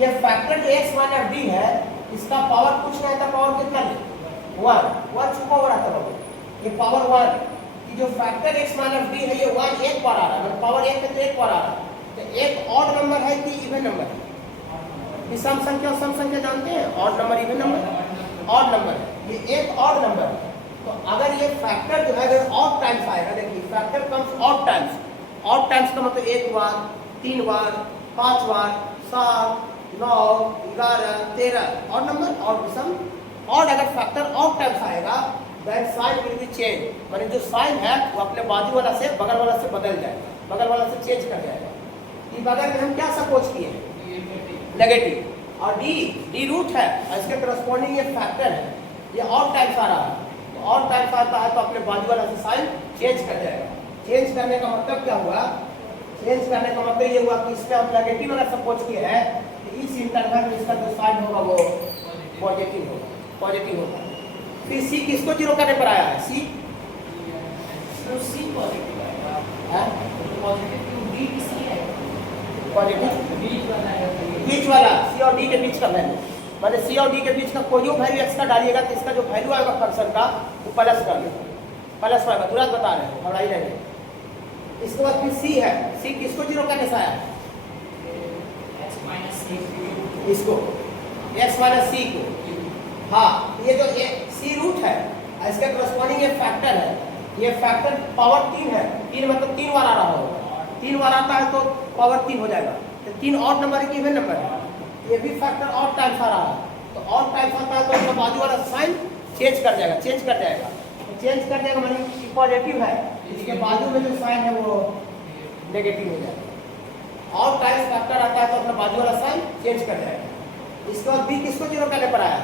ये फैक्टर जो एक्स माइनस डी है इसका पावर कुछ नहीं था, पावर कितना है 1 छुपा हुआ रहता बाबू, ये पावर 1 की जो फैक्टर एक्स माइनस डी है ये 1 एक बार आ रहा है, पावर 1 है तो एक बार आ रहा है, तो एक ऑड नंबर है कि इवन नंबर है, कि सम संख्या जानते हैं, odd number even number, odd number है, ये एक ऑड नंबर है। तो अगर ये फैक्टर जो है अगर ऑड टाइम्स आएगा, देखिए फैक्टर कम्स ऑड टाइम्स का मतलब 1 बार 3 बार 5 बार 7 9 11 13 ऑड नंबर, ऑड सम ऑड, अगर फैक्टर ऑड टाइम्स आएगा then sign will be change, माने जो साइन है वो अपने बाजू वाला से बगल वाला से बदल जाएगा, बगल वाला से चेंज कर जाएगा। कि बगल में हम क्या सपोज किए नेगेटिव, और डी रूट है, इसके करस्पॉन्डिंग ये फैक्टर है, ये ऑड टाइम्स आ रहा है, तो ऑड टाइम्स आता है तो अपने बाजू वाला से साइन चेंज कर जाएगा। चेंज करने का मतलब क्या हुआ, चेंज करने का मतलब ये हुआ कि इसमें हम नेगेटिव अगर सपोज किए हैं तो इस इंटरवल में इसका जो साइन होगा वो पॉजिटिव होगा। फिर सी किसको जीरो करने पर आया है, सी पॉजिटिव आएगा, पॉजिटिव क्यों डी सी है, पॉजिटिव बीच वाला है, बीच वाला सी और डी के बीच का वैल्यू, माने सी और डी के बीच का कोई वैल्यू एक्स का डालिएगा तो इसका जो वैल्यू आएगा फंक्शन का वो प्लस कर लेगा, प्लस आएगा, तुरंत बता रहे हैं घबराई नहीं। इसके बाद फिर सी है, सी किसको जीरो करने से आया, एक्स माइनस सी, इसको एक्स माइनस सी को, हाँ ये जो सी रूट है इसके करस्पॉन्डिंग ये फैक्टर है, ये फैक्टर पावर 3 है, 3 मतलब 3 बार आ रहा होगा, 3 बार आता है तो पावर 3 हो जाएगा, तो 3 ऑड नंबर है कि इवन नंबर है, ये भी फैक्टर ऑड टाइम्स आ रहा है, तो ऑड टाइम्स आता है तो उसका बाजू वाला साइन चेंज कर जाएगा, तो चेंज कर देगा मानी पॉजिटिव है, इसके बाजू में जो साइन है वो नेगेटिव हो जाएगा, ऑड टाइम्स फैक्टर आता है तो अपना बाजू वाला साइन चेंज कर जाएगा। इसके बाद बी किसको जीरो करने पर आया,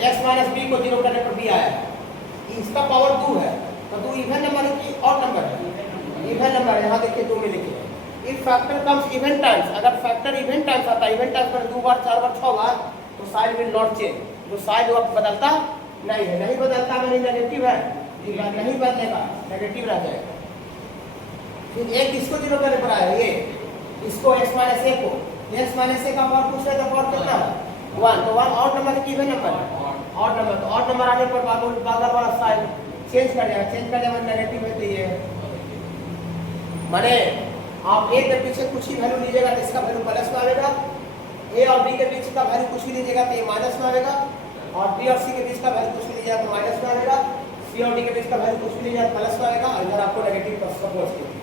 एक्स माइनस बी को जीरो करने पर बी आया, इसका पावर 2 है, तो 2 इवन नंबर है कि ऑड नंबर है, इवन नंबर है, यहाँ देखिए 2 में लिखिए। If factor comes even times, अगर फैक्टर इवन टाइम्स आता है, इवन टाइम्स पर 2 बार 4 बार 6 बार, तो साइन विल नॉट चेंज, जो साइन वो बदलता नहीं है, नहीं बदलता मैंने नेगेटिव है, नहीं बदलेगा नेगेटिव रह जाएगा। फिर एक किसको जीरो करने पर आया, ये इसको एक्स माइनस ए को, एक्स माइनस ए का पावर पूछ रहे तो पावर कितना है 1, तो 1 ऑड नंबर की इवन नंबर है, ऑड नंबर, तो ऑड नंबर आने पर बगल वाला साइन चेंज कर जाएगा, नेगेटिव है तो ये माने आप ए के पीछे कुछ ही वैल्यू लीजिएगा तो इसका वैल्यू प्लस में आएगा, ए और बी के बीच का वैल्यू कुछ भी लीजिएगा तो ये माइनस में आएगा, और बी और सी के बीच का वैल्यू कुछ भी लीजिएगा तो माइनस में आएगा, सी और डी के बीच का वैल्यू कुछ भी लीजिएगा तो प्लस में आएगा, और इधर आपको नेगेटिव सपोज कीजिए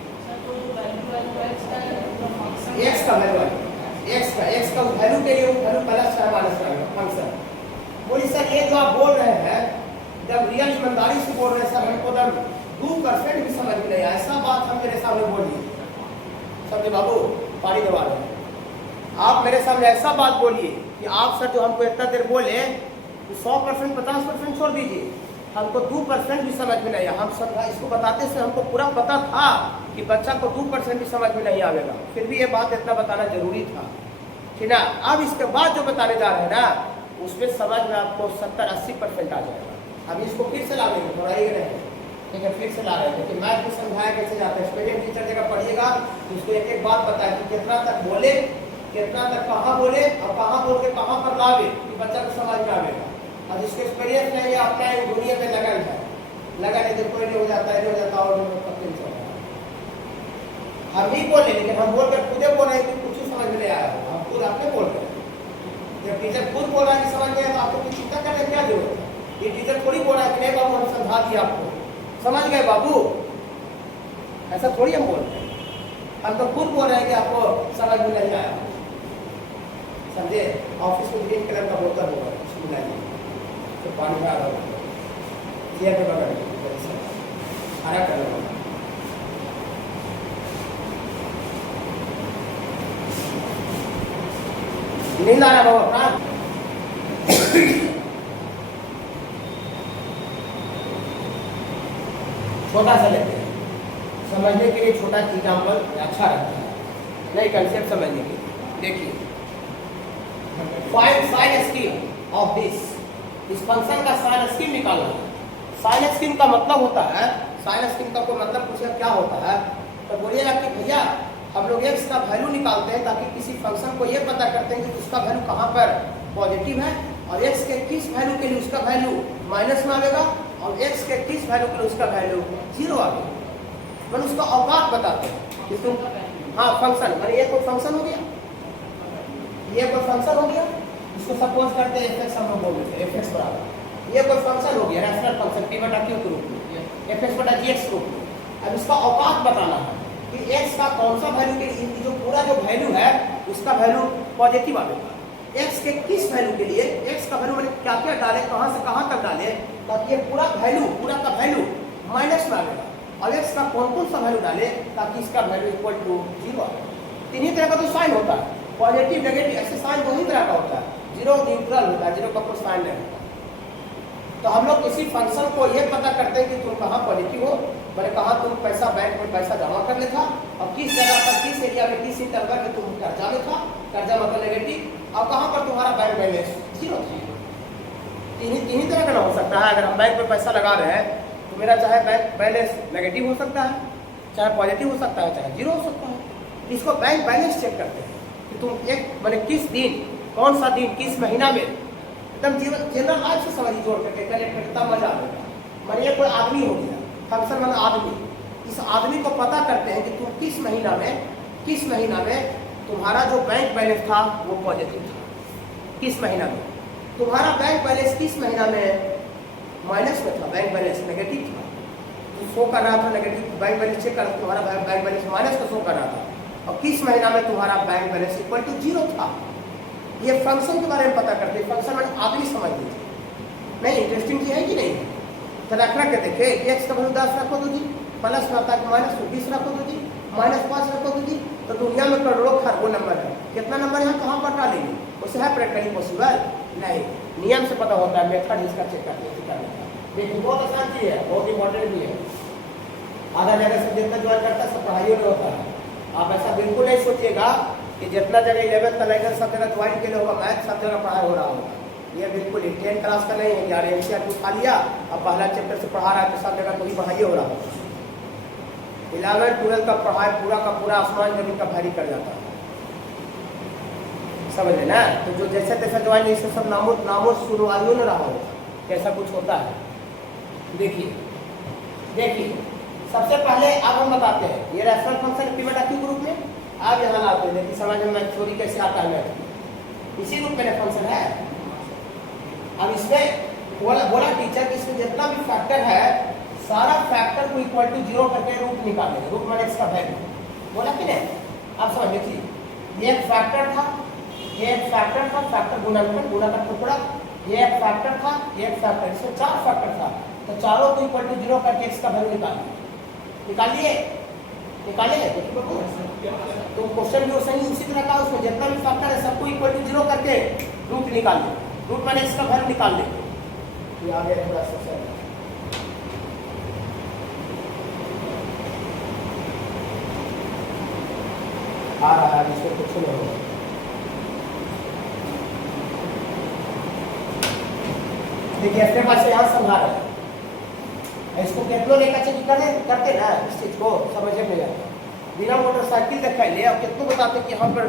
एक्स का वैल्यू आएगा, एक्स का वैल्यू के लिए वैल्यू प्लस है माइनस में आएगा फंक्शन। बोलिए सर ये जो आप बोल रहे हैं जब रियल ईमानदारी से बोल रहे हैं सर, हमको तब 2% भी समझ में नहीं आया, ऐसा बात हम मेरे सामने बोलिए। समझे बाबू, पानी दबा रहे हैं आप मेरे सामने, ऐसा बात बोलिए कि आप सर जो हमको इतना देर बोले 100% 50% छोड़ दीजिए, हमको 2% भी समझ में नहीं आया। हम सब इसको बताते से हमको पूरा पता था कि बच्चा को 2% भी समझ में नहीं आएगा, फिर भी ये बात इतना बताना जरूरी था, ठीक ना। अब इसके बाद जो बताने जा रहे हैं ना उसमें समझ में आपको 70-80% आ जाएगा। अब इसको फिर से ला देंगे, थोड़ा ही रहे, ठीक है, फिर से ला रहे हैं कि मैथ भी समझाया कैसे जाता है। एक्सपीरियंस टीचर जगह पढ़िएगा तो उसको एक एक बात बताए कि कितना तक बोले, कितना तक कहाँ बोले और कहाँ बोल के कहाँ पर लावे कि बच्चा को समझ में आवेगा। और जिसको एक्सपीरियंस नहीं है अपना दुनिया में लगन है, लगन है तो कोई नहीं हो जाता है, नहीं हो जाता और हम ही बोले, लेकिन हम बोल कर खुदे बोल रहे हैं कि कुछ समझ में नहीं आया, हम खुद आपने बोल रहे हैं। जब टीचर खुद बोल रहा है कि समझ में आया तो आपको कुछ चिंता करने की क्या जरूरत है। ये टीचर थोड़ी बोल रहा है कि नहीं बाबू हम समझा दिया आपको, समझ गए बाबू, ऐसा थोड़ी हम बोल रहे हैं, हम तो खुद बोल रहे हैं कि आपको समझ में नहीं आया। समझे, ऑफिस में ग्रीन कलर का बोतल होगा उसको लाइए तो पानी भरा होगा, चेयर पे बगल हरा कलर होगा। नींद आ रहा बाबू अपना, छोटा सा लेते हैं समझने के लिए, छोटा एग्जाम्पल अच्छा रहता है, नई कंसेप्ट समझने के लिए। देखिए find sign scheme of this, इस फंक्शन का साइन स्कीम निकालना है। साइन स्कीम का मतलब होता है, साइन स्कीम का कोई मतलब पूछे क्या होता है तो बोलिएगा कि भैया हम लोग एक्स का वैल्यू निकालते हैं ताकि किसी फंक्शन को ये पता करते हैं कि उसका वैल्यू कहाँ पर पॉजिटिव है और एक्स के किस वैल्यू के लिए उसका वैल्यू माइनस में आएगा और एक्स के किस वैल्यू के लिए उसका वैल्यू 0 आएगा। मैंने उसका औकात बताते हैं कि तुम, हाँ फंक्शन मैंने ये कोई फंक्शन हो गया, ये कोई फंक्शन हो गया, इसको सपोज करते हैं एफ हम लोग बोल देते हैं एफ बराबर, ये कोई फंक्शन हो गया रैशनल फंक्शन पी बटा क्यू के रूप में, एफ बटा जी एक्स रूप में। अब इसका औकात बताना है कि एक्स का कौन सा वैल्यू के लिए जो पूरा जो वैल्यू है उसका वैल्यू पॉजिटिव आएगा, एक्स के किस वैल्यू के लिए, एक्स का वैल्यू मैंने क्या क्या डाले, कहाँ से कहाँ तक डाले ताकि ये पूरा वैल्यू, पूरा का वैल्यू माइनस में आएगा, और एक्स का कौन कौन सा वैल्यू डाले ताकि इसका वैल्यू इक्वल टू 0 आए। तीन ही तरह का तो साइन होता है, पॉजिटिव नेगेटिव, ऐसे साइन दो ही तरह का होता है, 0 न्यूट्रल होता है, 0 का कोई साइन नहीं होता। तो हम लोग किसी फंक्शन को ये पता करते हैं कि तुम कहाँ पॉजिटिव हो, मैंने कहा तुम पैसा बैंक में पैसा जमा कर लेता और किस जगह पर किस एरिया में किस इंटरवल में तुम कर्जा में था, कर्जा मतलब नेगेटिव, और कहाँ पर तुम्हारा बैंक बैलेंस 0 था। तीन ही तरह का ना हो सकता है। अगर हम बैंक में पैसा लगा रहे हैं तो मेरा चाहे बैंक बैलेंस नेगेटिव हो सकता है, चाहे पॉजिटिव हो सकता है, चाहे 0 हो सकता है। इसको बैंक बैलेंस चेक करते हैं कि तुम एक मैंने किस दिन, कौन सा दिन, किस महीना में, एकदम जीवन जनरल लाइफ से समझ जोड़ करके कनेक्ट करता मजा आएगा। मैंने ये कोई आदमी हो गया, फंक्शन मतलब आदमी, इस आदमी को पता करते हैं कि तुम किस महीना में तुम्हारा जो बैंक बैलेंस था वो पॉजिटिव था, किस महीना में तुम्हारा बैंक बैलेंस किस महीना में माइनस में था, बैंक बैलेंस नेगेटिव था, तो शो कर रहा था नेगेटिव बैंक बैलेंस चेक कर तुम्हारा बैंक बैलेंस माइनस का शो कर रहा था, और किस महीना में तुम्हारा बैंक बैलेंस इक्वल टू 0 था। ये फंक्शन के बारे में पता करते हैं, फंक्शन में आदमी समझ लीजिए, नहीं इंटरेस्टिंग चीज है कि नहीं। तो रख के देखे एक्स का वैल्यू 10 रखो तो जी, प्लस में आता है माइनस 20 रखो तो जी, -5 रखो तो जी। तो दुनिया में करोड़ों खरबों नंबर है, कितना नंबर यहाँ कहाँ पर डालेंगे, उसे है प्रैक्टिकली पॉसिबल नहीं, नियम से पता होता है, मेथड इसका चेक करते हैं। देखिए बहुत आसान चीज है, बहुत इंपॉर्टेंट भी है। आधा जगह सब्जेक्ट का ज्वाइन करता है सब पढ़ाई में होता है। आप ऐसा बिल्कुल नहीं सोचिएगा कि जितना जगह 11th तक सब जगह ज्वाइन के लिए होगा, मैथ सब जगह पढ़ाई हो रहा होगा, ये बिल्कुल ही 10 क्लास का नहीं है यार। एनसीईआरटी उठा लिया अब पहला चैप्टर से पढ़ा रहा है तो सब जगह कोई पढ़ाई हो रहा होगा। 11th 12th का पढ़ाई पूरा का पूरा आसमान जमीन का भारी कर जाता है, समझ लेना। तो जो जैसे तैसा ज्वाइन इससे सब नामों सुनवाइयों में रहा होगा, कैसा कुछ होता है। देखिए सबसे पहले अब हम बताते हैं ये रेफरल फंक्शन पी बटा क्यू के रूप में अब यहाँ लाते हैं कि समझ में चोरी कैसे आता है इसी रूप में फंक्शन है। अब इसमें बोला टीचर कि इसमें जितना भी फैक्टर है सारा फैक्टर को इक्वल टू 0 करके रूट निकालेंगे, रूट माने इसका वैल्यू बोला कि नहीं। अब समझ लीजिए ये एक फैक्टर था, ये एक फैक्टर था, फैक्टर गुणनखंड गुणा का टुकड़ा, ये एक फैक्टर था, ये एक फैक्टर, इसमें 4 फैक्टर था तो चारों को इक्वल टू 0 करके x का वैल्यू निकालिए निकालिए तो क्वेश्चन भी सही उसी तरह का उसमें जितना भी फैक्टर है सबको इक्वल टू 0 करके रूट निकालिए, रूट माने इसका वैल्यू निकाल लेंगे। ये आगे थोड़ा सा आ रहा है इसमें कुछ नहीं होगा। देखिए अपने पास यहाँ समझा रहे हैं इसको कितनों लेकर चेक करते ना इस चीज को समझ में आता बिना मोटरसाइकिल दिखाई ले और कितनों बताते कि यहाँ पर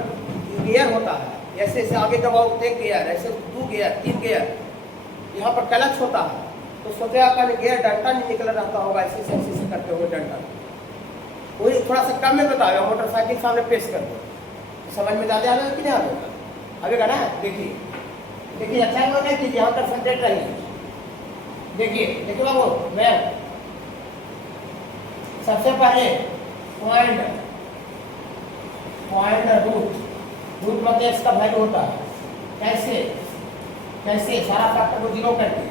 गियर होता है ऐसे ऐसे आगे दबाओ 1 गियर ऐसे 2 गियर 3 गियर यहाँ पर क्लच होता है तो सोचे आपका गियर डंटा नहीं निकल रहता होगा ऐसे ऐसे करते हुए डंटा वही थोड़ा सा कम में बताओ मोटरसाइकिल सामने पेश कर दो तो समझ में ज़्यादा आएगा कि नहीं आएगा आएगा ना। देखिए अच्छा है कि यहाँ कंसंट्रेट रहिए। देखिए बाबू मैं सबसे पहले पॉइंट रूट मतलब एक्स का वैल्यू होता है कैसे सारा फैक्टर को 0 करके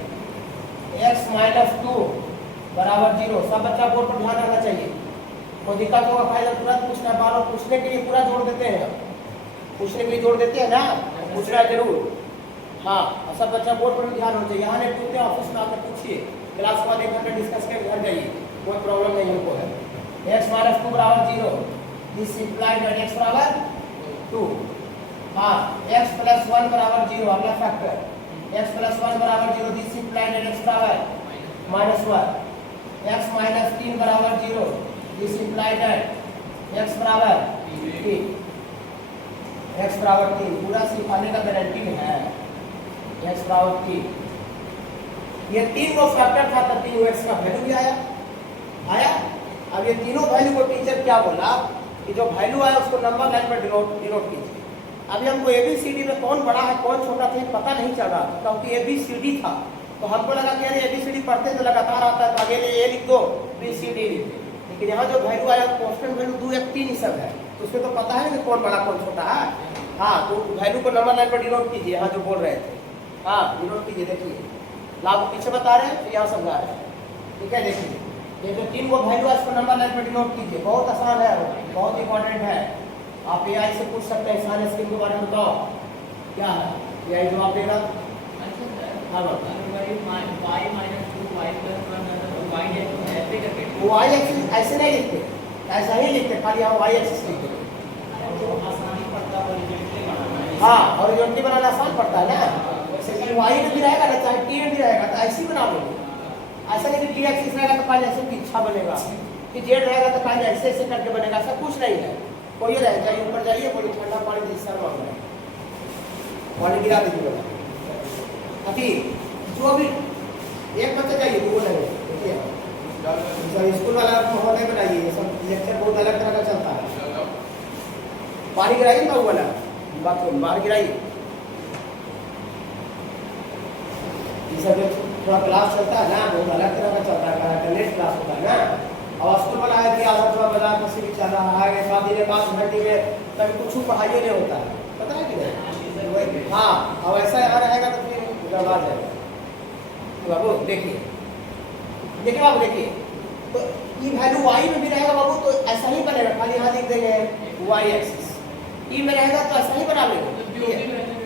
x माइनस 2 बराबर 0। सब बच्चा बोर्ड पर ध्यान रखना चाहिए, कोई दिक्कत होगा फाइनल तुरंत पूछना बारो पूछने के लिए पूरा जोड़ देते हैं, पूछने के लिए जोड़ देते हैं ना, पूछना जरूर। हाँ सब बच्चा बोर्ड पर भी ध्यान होना चाहिए, यहाँ नहीं पूछते ऑफिस में आकर पूछिए, क्लास के बाद 1 घंटे डिस्कस करके घर जाइए, कोई प्रॉब्लम नहीं हमको है। x माइनस 2 बराबर 0 दिस इंप्लाइड दैट x बराबर 2। हाँ x प्लस 1 बराबर 0 अगला फैक्टर x प्लस 1 बराबर 0 दिस इंप्लाइड दैट x बराबर माइनस 1। x माइनस 3 बराबर 0 दिस इंप्लाइड दैट x बराबर 3। x बराबर 3 पूरा सिखाने का गारंटी है x बराबर 3। ये 3 को फैक्टर था तब 3 x का वैल्यू भी आया। अब ये तीनों वैल्यू को टीचर क्या बोला कि जो वैल्यू आया उसको नंबर लाइन पर डिनोट कीजिए। अभी हमको ABCD में कौन बड़ा है कौन छोटा था पता नहीं चल रहा था क्योंकि ABCD था तो हमको लगा कि अरे ABCD पढ़ते तो लगातार आता है तो आगे A लिख दो BCD लिख दो, लेकिन यहाँ जो वैल्यू आया कॉन्स्टेंट वैल्यू 2 1 3 ही सब है तो उसमें तो पता है कि कौन बड़ा कौन छोटा है। हाँ तो वैल्यू को नंबर लाइन पर डिनोट कीजिए, यहाँ जो बोल रहे थे हाँ डिनोट कीजिए। देखिए लाभ पीछे बता रहे हैं तो यहाँ समझा रहे हैं, ठीक है। देखिए ये जो 3 को वैल्यू है इसको नंबर लाइन पर डिनोट कीजिए, बहुत आसान है, बहुत इंपॉर्टेंट है। आप AI से पूछ सकते हैं सारे स्कीम के बारे में बताओ क्या है, AI जवाब देगा। हाँ y एक्सिस ऐसे नहीं लिखते, ऐसा ही लिखते खाली हम y एक्सिस लिखते। हाँ हॉरिजॉन्टली बनाना आसान पड़ता है ना, y में भी रहेगा ना चाहे t में भी रहेगा तो ऐसे ही बना लोगे। ऐसा नहीं कि t एक्सिस रहेगा तो काज ऐसे पीछा बनेगा कि z रहेगा तो काज ऐसे ऐसे करके बनेगा, सब कुछ नहीं है। कोई ये रहे जाइए ऊपर जाइए बोलिए ठंडा पानी दीजिए सर मांग रहे पानी गिरा दीजिए अभी जो भी एक बच्चा जाइए वो नहीं देखिए सर स्कूल वाला माहौल नहीं बनाइए, सब लेक्चर बहुत अलग तरह का चलता है। पानी गिराइए ना वो वाला बाथरूम बाहर गिराइए। ये सब थोड़ा क्लास चलता है ना बहुत अलग तरह का चलता है, इंटरनेट क्लास होता है ना। और स्कूल वाला है कि आधा थोड़ा बाजार में से भी चल रहा है शादी के बाद घंटे में कभी कुछ पढ़ाई नहीं होता है, पता है कि नहीं। हाँ अब ऐसा यहाँ रहेगा तो फिर गड़बड़ा जाएगा। तो बाबू देखिए बाबू देखिए तो ये वैल्यू y में भी रहेगा बाबू तो ऐसा ही बनेगा, खाली यहाँ लिख देंगे y एक्सिस। ई में रहेगा तो ऐसा ही बना लेंगे।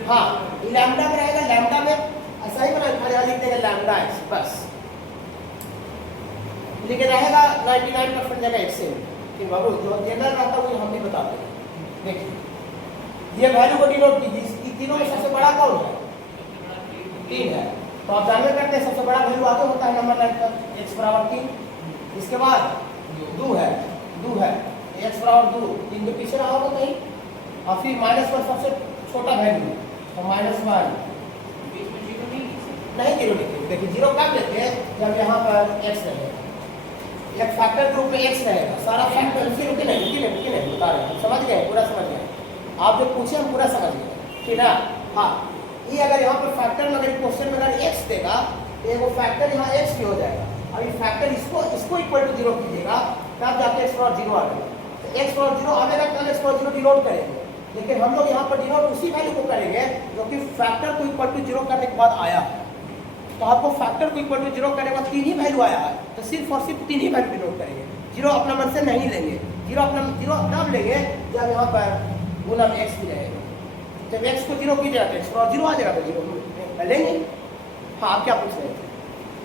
हाँ लैम्डा में रहेगा, लैम्डा में ऐसा ही बना खाली यहाँ लिख देंगे लैम्डा एक्स बस, लेकिन रहेगा 99% जगह एक्स कि बाबू जो जनरल रहता है वो हम भी बताते हैं। देखिए ये वैल्यू को डिनोट कीजिए, तीनों में सबसे बड़ा कौन है 3 है तो आप जानते करते हैं सबसे बड़ा वैल्यू आगे होता है नंबर लाइन पर x बराबर 3। इसके बाद 2 है x बराबर 2 3 के पीछे रहा होगा कहीं और फिर -1 सबसे छोटा वैल्यू तो -1 नहीं 0 लिखिए। देखिए 0 कब लेते हैं जब यहाँ पर x रहेगा एक फैक्टर ग्रुप में एक्स रहेगा, सारा फैक्टर रुके नहीं बता रहे हैं, समझ गए, पूरा समझ गए। आप जो पूछे हम पूरा समझ गए, ठीक है। हाँ, ये अगर यहाँ पर फैक्टर में अगर क्वेश्चन में अगर एक्स देगा तो वो फैक्टर यहाँ एक्स भी हो जाएगा। अब ये फैक्टर इसको इक्वल टू 0 कीजिएगा तब जाके एक्स नॉट 0 आ जाएगा। तो एक्स नॉट 0 आएगा तब एक्स नॉट 0 डिनोट करेंगे, लेकिन हम लोग यहाँ पर डिनोट उसी वैल्यू को करेंगे जो कि फैक्टर को इक्वल टू 0 करने के बाद आया। तो आपको फैक्टर को इक्वल टू 0 करने के बाद 3 ही वैल्यू आया है, तो सिर्फ और सिर्फ 3 ही वैल्यू डिनोट करेंगे। 0 अपना मन से नहीं लेंगे, 0 अपना 0 तब लेंगे जब यहाँ पर गुना में एक्स भी रहेगा। जब एक्स को 0 कीजिएगा तो एक्स नॉट 0 आ जाएगा, तो 0 लेंगे। हाँ, आप क्या पूछ रहे थे?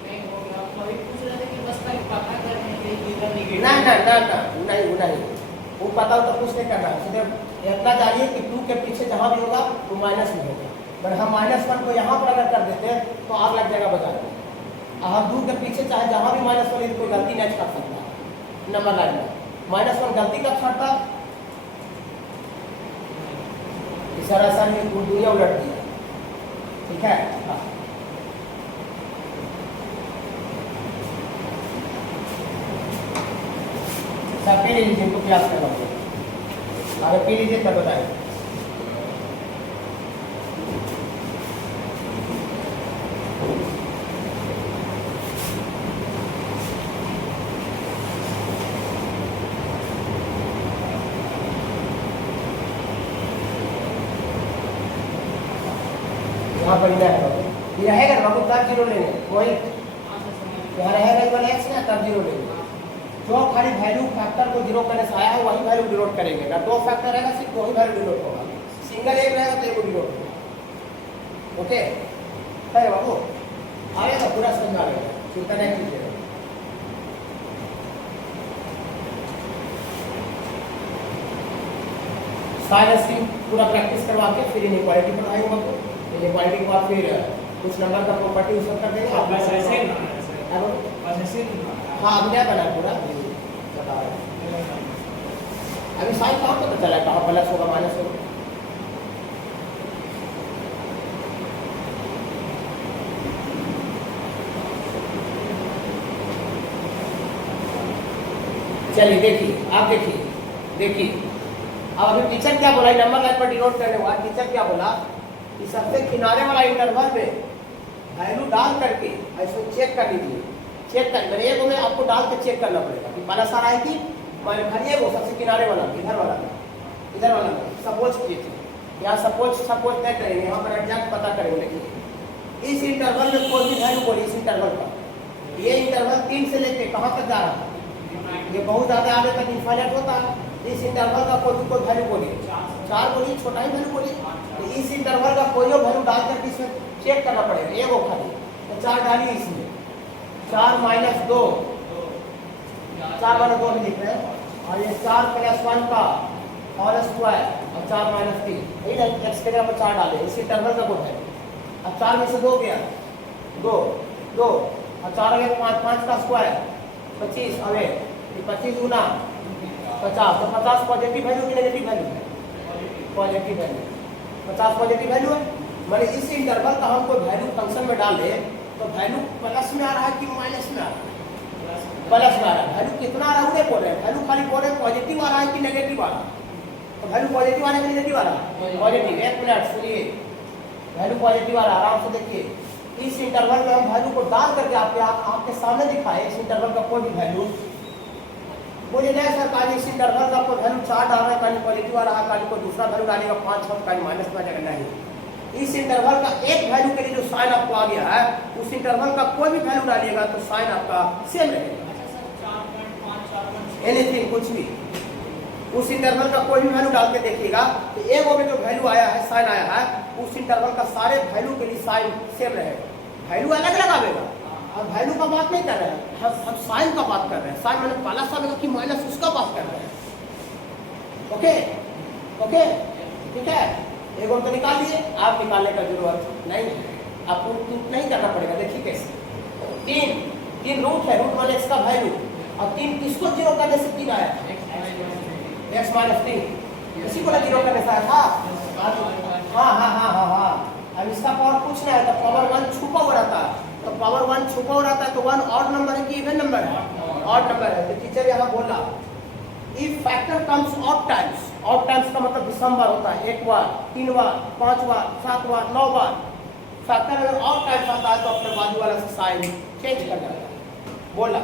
नहीं हो गया, आप वही पूछ रहे थे कि बस खाली पता करने के लिए इधर नेगेटिव नहीं, वो पता हो तो कुछ नहीं करना है, सिर्फ इतना जानिए कि 2 के पीछे जहाँ भी होगा वो माइनस में होगा। अगर हम -1 को यहाँ पर अगर कर देते तो आग लग जाएगा बाजार में। हम 2 के पीछे चाहे जहाँ भी -1 है, कोई गलती नहीं कर सकता नंबर लाइन में। -1 गलती कब छाटता? इस तरह से दुनिया उलट दिया, ठीक है। हाँ, सब पी लीजिए, जिनको प्रयास करना होगा अगर पी लीजिए तब बताइए। यहाँ पर ये रहेगा ना बाबू, तब 0 लेंगे, वही यहाँ रहेगा इक्वल एक्स ना, तब 0 लेंगे। जो खाली वैल्यू फैक्टर को 0 करने से आया है वही वैल्यू डिनोट करेंगे। अगर 2 फैक्टर रहेगा सिर्फ वही वैल्यू डिनोट होगा, सिंगल एक रहेगा तो एक डिनोट होगा। ओके है बाबू, आएगा पूरा समझ में आएगा, चिंता नहीं कीजिएगा। साइंस की पूरा प्रैक्टिस करवा के फिर इनइक्वालिटी पढ़ाएंगे आपको। इनइक्वालिटी के बाद फिर कुछ नंबर का प्रॉपर्टी उसका कर देंगे। आप बस ऐसे हाँ, अब क्या बना पूरा बता रहे हैं। अभी साइन कहाँ पता चला, कहाँ प्लस होगा माइनस होगा? चलिए देखिए, आप देखिए अब अभी टीचर क्या बोला, नंबर लाइन पर डिनोट करने वाला टीचर क्या बोला कि सबसे किनारे वाला इंटरवल में वैल्यू डाल करके ऐसे चेक कर लीजिए। चेक कर मैंने एक में आपको डाल के चेक करना पड़ेगा कि प्लस आ रहा है कि माइनस। वो सबसे किनारे वाला इधर वाला सपोज कीजिए, यहाँ सपोज नहीं करेंगे, यहाँ पर एग्जैक्ट पता करेंगे। देखिए इस इंटरवल में कोई भी वैल्यू बोली, इस इंटरवल का ये इंटरवल 3 से लेके कहाँ तक जा रहा है, ये बहुत ज़्यादा आगे तक इन्फाइनाइट होता है। इस इंटरवल का कोई वैल्यू बोलिए, 4 बोलिए, छोटा ही वैल्यू बोलिए। तो इस इंटरवल का कोई वैल्यू डाल करके इसमें चेक करना पड़ेगा। ये वो खाली तो 4 डालिए इसमें, 4 - 2, 4 - 2 लिख रहे हैं, और ये 4 + 1 का होल स्क्वायर और 4 - 3, यही ना एक्स के जगह पर 4 डाले। इस इंटरवल का वो है। अब 4 में से 2 गया, 2 और 4 गया 5 का स्क्वायर 25, अवे 25 गुना 50, तो 50 पॉजिटिव वैल्यू की नेगेटिव वैल्यू है? पॉजिटिव वैल्यू, 50 पॉजिटिव वैल्यू है। मैंने इस इंटरवल का हम कोई वैल्यू फंक्शन में डाले तो वैल्यू प्लस में आ रहा है कि माइनस में आ रहा है? प्लस में आ रहा है। वैल्यू कितना आ रहा है वो नहीं बोल रहे हैं, वैल्यू खाली बोल रहे हैं पॉजिटिव आ रहा है कि नेगेटिव आ रहा है। तो वैल्यू पॉजिटिव आ रहा है कि नेगेटिव आ रहा है? पॉजिटिव। 1 मिनट सुनिए, वैल्यू पॉजिटिव आ रहा है, आराम से देखिए। इस इंटरवल में हम वैल्यू को डाल करके आपके सामने दिखाए इस इंटरवल का कोई भी वैल्यू। मुझे नहीं सर कहा इस इंटरवल का कोई वैल्यू 4 डाल रहा है, कहीं पॉजिटिव आ रहा है, कहीं कोई दूसरा वैल्यू डालेगा 5, 6 कहीं माइनस में आ जाएगा। नहीं, इस इंटरवल का एक वैल्यू के लिए जो साइन आपको आ गया है, उस इंटरवल का कोई भी वैल्यू डालिएगा तो साइन आपका सेम रहेगा। एनीथिंग, कुछ भी उस इंटरवल का कोई भी वैल्यू डाल के देखिएगा तो एक में जो वैल्यू आया है, साइन आया है, उस इंटरवल का सारे वैल्यू के लिए साइन सेम रहेगा। वैल्यू अलग अलग आएगा। और वैल्यू का बात नहीं कर रहे हैं, हम साइन का बात कर रहे हैं। साइन मैंने प्लस आएगा कि माइनस, उसका बात कर रहे हैं। ओके, ठीक है। एक और तो निकाल लिए, आप निकालने का जरूरत नहीं है, आपको नहीं करना पड़ेगा। देखिए कैसे, 3 रूट है, रूट वाले एक्स का वैल्यू, और 3 किसको 0 करने से 3 आया? x - 3 किसी को 0 करने से आया था? हाँ। अब इसका पावर पूछना है तो पावर 1 छुपा हुआ रहता है, तो पावर 1 छुपा हुआ रहता है तो 1 ऑड नंबर है कि इवन नंबर है? ऑड नंबर है, तो टीचर यहाँ बोला if factor comes odd times का मतलब दिसंबर होता है 1 बार, 3 बार, 5 बार, 7 बार, 9 बार। फैक्टर अगर ऑड टाइम्स आता है तो अपने बाजू वाला से साइन चेंज कर जाता है। बोला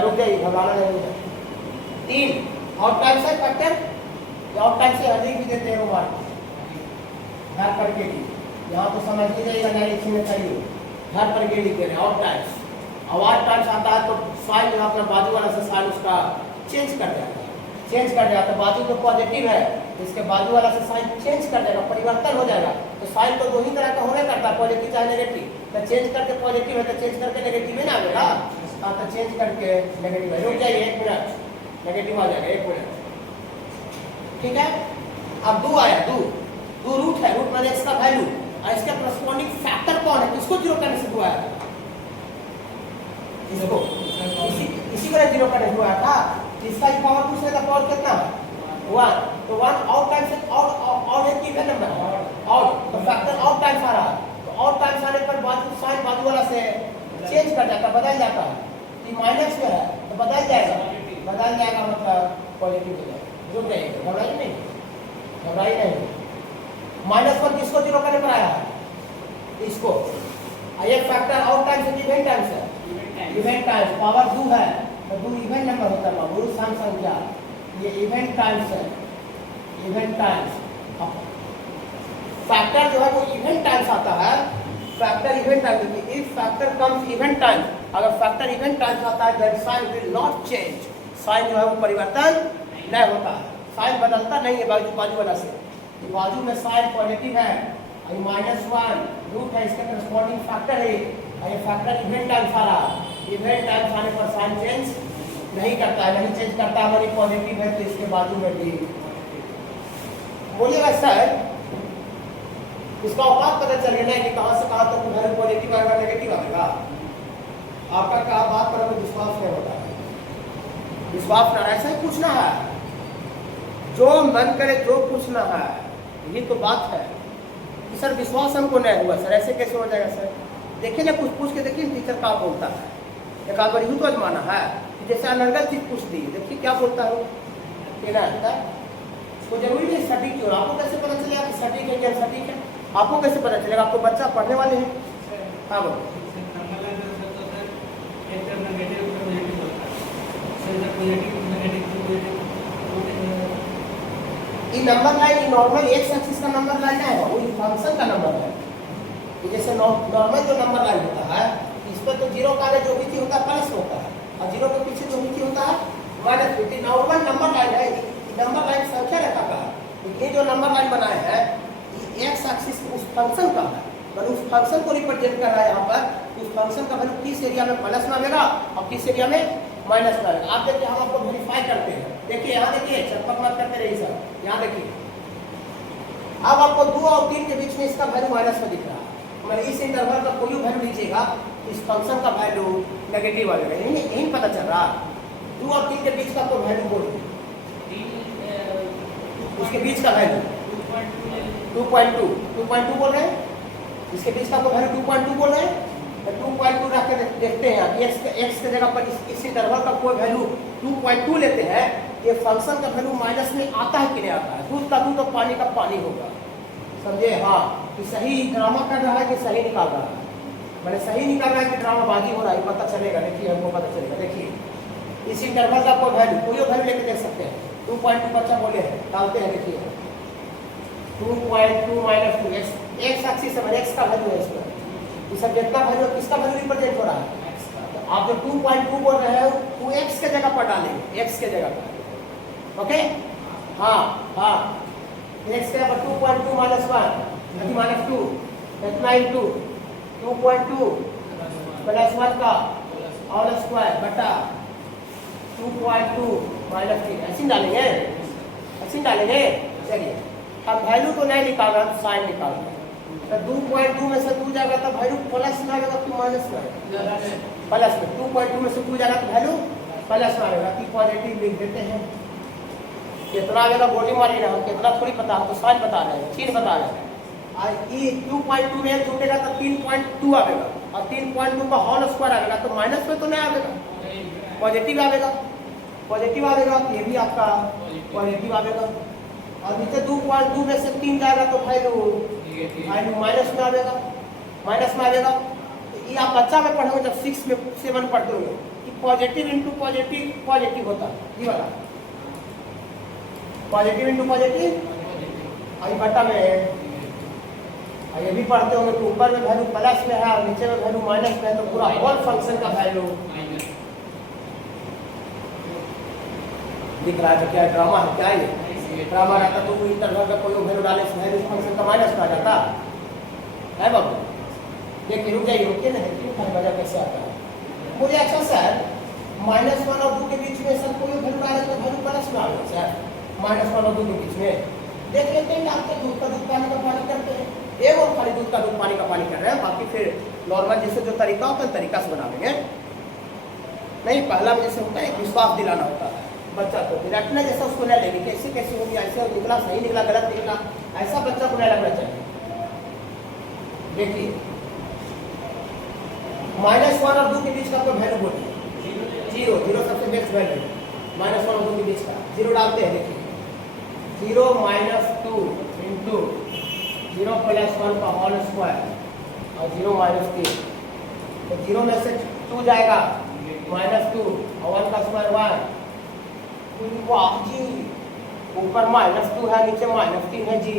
रुक जाइए, घबराना नहीं है। 3 ऑड टाइम्स है फैक्टर, ऑड टाइम्स से अधिक भी देते हैं वो मार्क घर पर के लिए, यहाँ तो समझ लीजिएगा नहीं लिखने चाहिए, घर पर के लिख दे रहे ऑड टाइम्स। अब ऑड टाइम्स आता है तो साइन जो अपना बाजू वाला से साइन उसका चेंज कर जाता है, बाजू जो पॉजिटिव है इसके बाजू वाला से साइन चेंज कर देगा, परिवर्तन हो जाएगा। तो साइन तो दो ही तरह का होने करता है, पॉजिटिव चाहे नेगेटिव, तो चेंज करके पॉजिटिव है तो चेंज करके नेगेटिव है ना आएगा। हाँ तो चेंज करके नेगेटिव है, रुक जाइए 1 मिनट, नेगेटिव आ जाएगा 1 मिनट, ठीक है। अब 2 आया, 2 रूट है, रूट माने इसका वैल्यू और इसके करस्पॉन्डिंग फैक्टर कौन है, किसको जीरो करने से हुआ है, इसको इसी को जीरो करने से हुआ था। इसका पावर दूसरे का पावर कितना है 1, तो 1 ऑड टाइम्स ऑड है कि इवन नंबर ऑड, तो फैक्टर ऑड टाइम्स आ रहा है, तो ऑड टाइम्स आने पर बाजू साइन बाजू वाला से चेंज कर जाता है, बदल जाता है। कि माइनस में है तो बदल जाएगा मतलब पॉजिटिव हो जाएगा। रुक जाइए, घबराई नहीं। -1 किसको जीरो करने पर आया है, इसको। ये फैक्टर ऑड टाइम्स है इवन टाइम्स है, इवन टाइम्स पावर 2 है तो 2 इवन नंबर होता है, वो सम संख्या, ये इवन टाइम्स है, इवन टाइम्स। फैक्टर जो है वो इवन टाइम्स आता है, factor even times. If factor comes even times, अगर फैक्टर इवन टाइम्स आता है that sign will not change, sign जो है वो परिवर्तन नहीं होता है, साइन बदलता नहीं है बाजू वाला से। तो बाजू में साइन पॉजिटिव है, -1 रूट है, इसके करस्पॉन्डिंग फैक्टर है, ये फैक्टर इवेंट टाइम्स आ रहा है, इवेंट टाइम्स आने पर साइन चेंज नहीं करता है, हमारी पॉजिटिव है तो इसके बाजू में भी बोलिएगा सर इसका औकात पता चलेगा नहीं कि कहाँ से कहाँ तक वैल्यू पॉजिटिव आएगा नेगेटिव आएगा। आपका क्या बात पर हमें विश्वास नहीं होता है, विश्वास ना ऐसा ही पूछना है, जो मन करे जो पूछना है, ये तो बात है। कि सर विश्वास हमको नहीं हुआ सर, ऐसे कैसे हो जाएगा सर, देखिए ना कुछ पूछ के देखिए टीचर क्या बोलता है। एक आध बार यूँ तो अजमाना है, जैसे अनर्गल चीज पूछ दी, देखिए क्या बोलता है तो जरूरी नहीं सटीक क्यों, आपको कैसे पता चलेगा कि सटीक है क्या सटीक है, आपको कैसे पता चलेगा, आपको बच्चा पढ़ने वाले हैं। हाँ बोलो, ये number line normal x axis का नंबर लाइन है, वो फंक्शन का नंबर है। जैसे नॉर्मल जो नंबर लाइन होता है इस पर तो जीरो का जो भी होता है प्लस होता है, और जीरो के पीछे जो भी होता है माइनस होती है। नॉर्मल नंबर लाइन है, नंबर लाइन संख्या रेखा का है, ये जो नंबर लाइन बनाए हैं एक्स एक्सिस उस फंक्शन का है, मतलब उस फंक्शन को रिप्रेजेंट कर रहा है। यहाँ पर उस फंक्शन का वैल्यू किस एरिया में प्लस में आएगा और किस एरिया में माइनस में आएगा। आप देखिए हम आपको वेरीफाई करते हैं, देखिए यहाँ देखिए चटपट मत करते रहिए सर, यहाँ देखिए अब आपको 2 और 3 के बीच में इसका वैल्यू माइनस में दिख रहा है, मतलब इस इंटरवल का कोई वैल्यू लीजिएगा इस फंक्शन का वैल्यू नेगेटिव आ जाएगा, यही पता चल रहा है। 2 और 3 के बीच का तो वैल्यू बोलिए, उसके बीच का वैल्यू 2.2 बोल रहे हैं, इसके बीच का तो वैल्यू 2.2 बोल रहे हैं, तो 2.2 रख के देखते हैं आप एक्स के जगह पर इस इंटरवल का कोई वैल्यू 2.2 लेते हैं, ये फंक्शन का वैल्यू माइनस में आता है कि नहीं आता है, दूध का दूध और पानी का पानी होगा, समझे। हाँ कि सही ड्रामा कर रहा है कि सही निकाल रहा है, मैंने सही निकाल रहा है कि ड्रामाबाजी हो रहा है, पता चलेगा। देखिए हमको पता चलेगा, देखिए इस इंटरवल का कोई वैल्यू लेके देख सकते हैं। 2.2 बच्चा बोले हैं, डालते हैं, देखिए 2.2 माइनस 2 एक्स एक्सिस है, एक्स का वैल्यू है इसमें, इस सब जितना वैल्यू किसका वैल्यू रिप्रेजेंट हो रहा है, तो आप जो 2.2 बोल रहे हैं वो एक्स के जगह पर डालेंगे, एक्स के जगह पर, ओके। हाँ एक्स के जगह पर 2.2 माइनस 1 माइनस 2 कितना इंटू 2.2 प्लस 1 का और स्क्वायर बटा 2.2 माइनस 3, ऐसे डालेंगे। चलिए अब वैल्यू तो नहीं निकाल रहा, साइन निकाल रहा है, तो 2.2 में से 2 जाएगा तो वैल्यू प्लस में आएगा कि माइनस में आएगा, प्लस में। 2.2 में से 2 जाएगा तो वैल्यू प्लस में आएगा, कि पॉजिटिव लिख देते हैं। कितना आएगा गोली मारी ना, कितना थोड़ी पता, तो साइन बता रहे हैं, 3 बता रहे हैं। ये 2.2 में जुटेगा तो 3.2 आएगा, और 3.2 का होल स्क्वायर आएगा तो माइनस में तो नहीं आएगा, पॉजिटिव आएगा, पॉजिटिव आएगा, ये भी आपका पॉजिटिव आएगा। और नीचे 2.2 में से 3 जाएगा तो वैल्यू माइनस में आएगा, माइनस में आएगा। तो ये आप बच्चा में पढ़ोगे जब 6 में 7 पढ़ते होंगे कि पॉजिटिव इंटू पॉजिटिव पॉजिटिव होता है, ये वाला पॉजिटिव इंटू पॉजिटिव। और बटा में और ये भी पढ़ते होंगे तो ऊपर में वैल्यू प्लस में है और नीचे में वैल्यू माइनस में है, तो पूरा होल फंक्शन का वैल्यू दिख रहा है। तो क्या ड्रामा है, क्या ये ड्रामा रहता तो कोई इंटरवल का कोई वैल्यू डाले से वैल्यू फंक्शन का माइनस में आ जाता है बाबू। देखिए रुक जाइए, रुकिए ना, मजा कैसे आता है मुझे। अच्छा सर -1 और 2 के बीच में सर कोई वैल्यू डाले तो वैल्यू प्लस में आ गया सर, -1 और 2 के बीच में देख लेते हैं, डालते दूध का दूध पानी का पानी करते हैं, एक और खाली दूध का दूध पानी का पानी कर रहे हैं, बाकी फिर नॉर्मल जैसे जो तरीका होता है तरीका से बना देंगे। नहीं पहला में जैसे होता है एक विश्वास दिलाना होता है बच्चा को, रटना जैसा उसको नहीं लेंगे, कैसे कैसे होगी, ऐसे निकला सही निकला गलत निकला, ऐसा बच्चा को नहीं लगना चाहिए। देखिए -1 और 2 के बीच का कोई वैल्यू बोलिए, 0 0 सबसे बेस्ट वैल्यू, -1 और 2 के बीच का 0 डालते हैं। देखिए 0 - 2 इंटू 0 + 1 का होल स्क्वायर और 0 - 3, तो 0 में से 2 जाएगा -2 और 1 का स्क्वायर 1। वाह जी, ऊपर -2 है नीचे -3 है जी,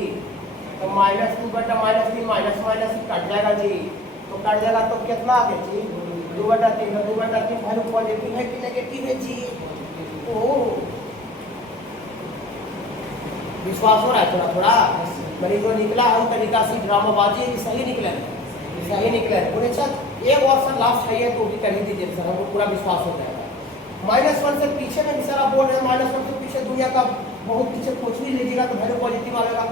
तो -2 बटा -3 माइनस माइनस कट जाएगा जी, तो कट जाएगा तो कितना आ गया जी 2/3, 2/3 वैल्यू पॉजिटिव है कि नेगेटिव है जी। ओह विश्वास हो रहा है थोड़ा थोड़ा, मेरी जो निकला है तरीका से ड्रामाबाजी है, सही निकले सही निकले पूरे। अच्छा एक ऑप्शन लास्ट है तो भी कर ही दीजिए सर, हमको पूरा विश्वास हो जाएगा। -1 से पीछे में सर आप बोल रहे हैं -1 से पीछे दुनिया का बहुत पीछे कुछ भी लीजिएगा तो वैल्यू पॉजिटिव आएगा।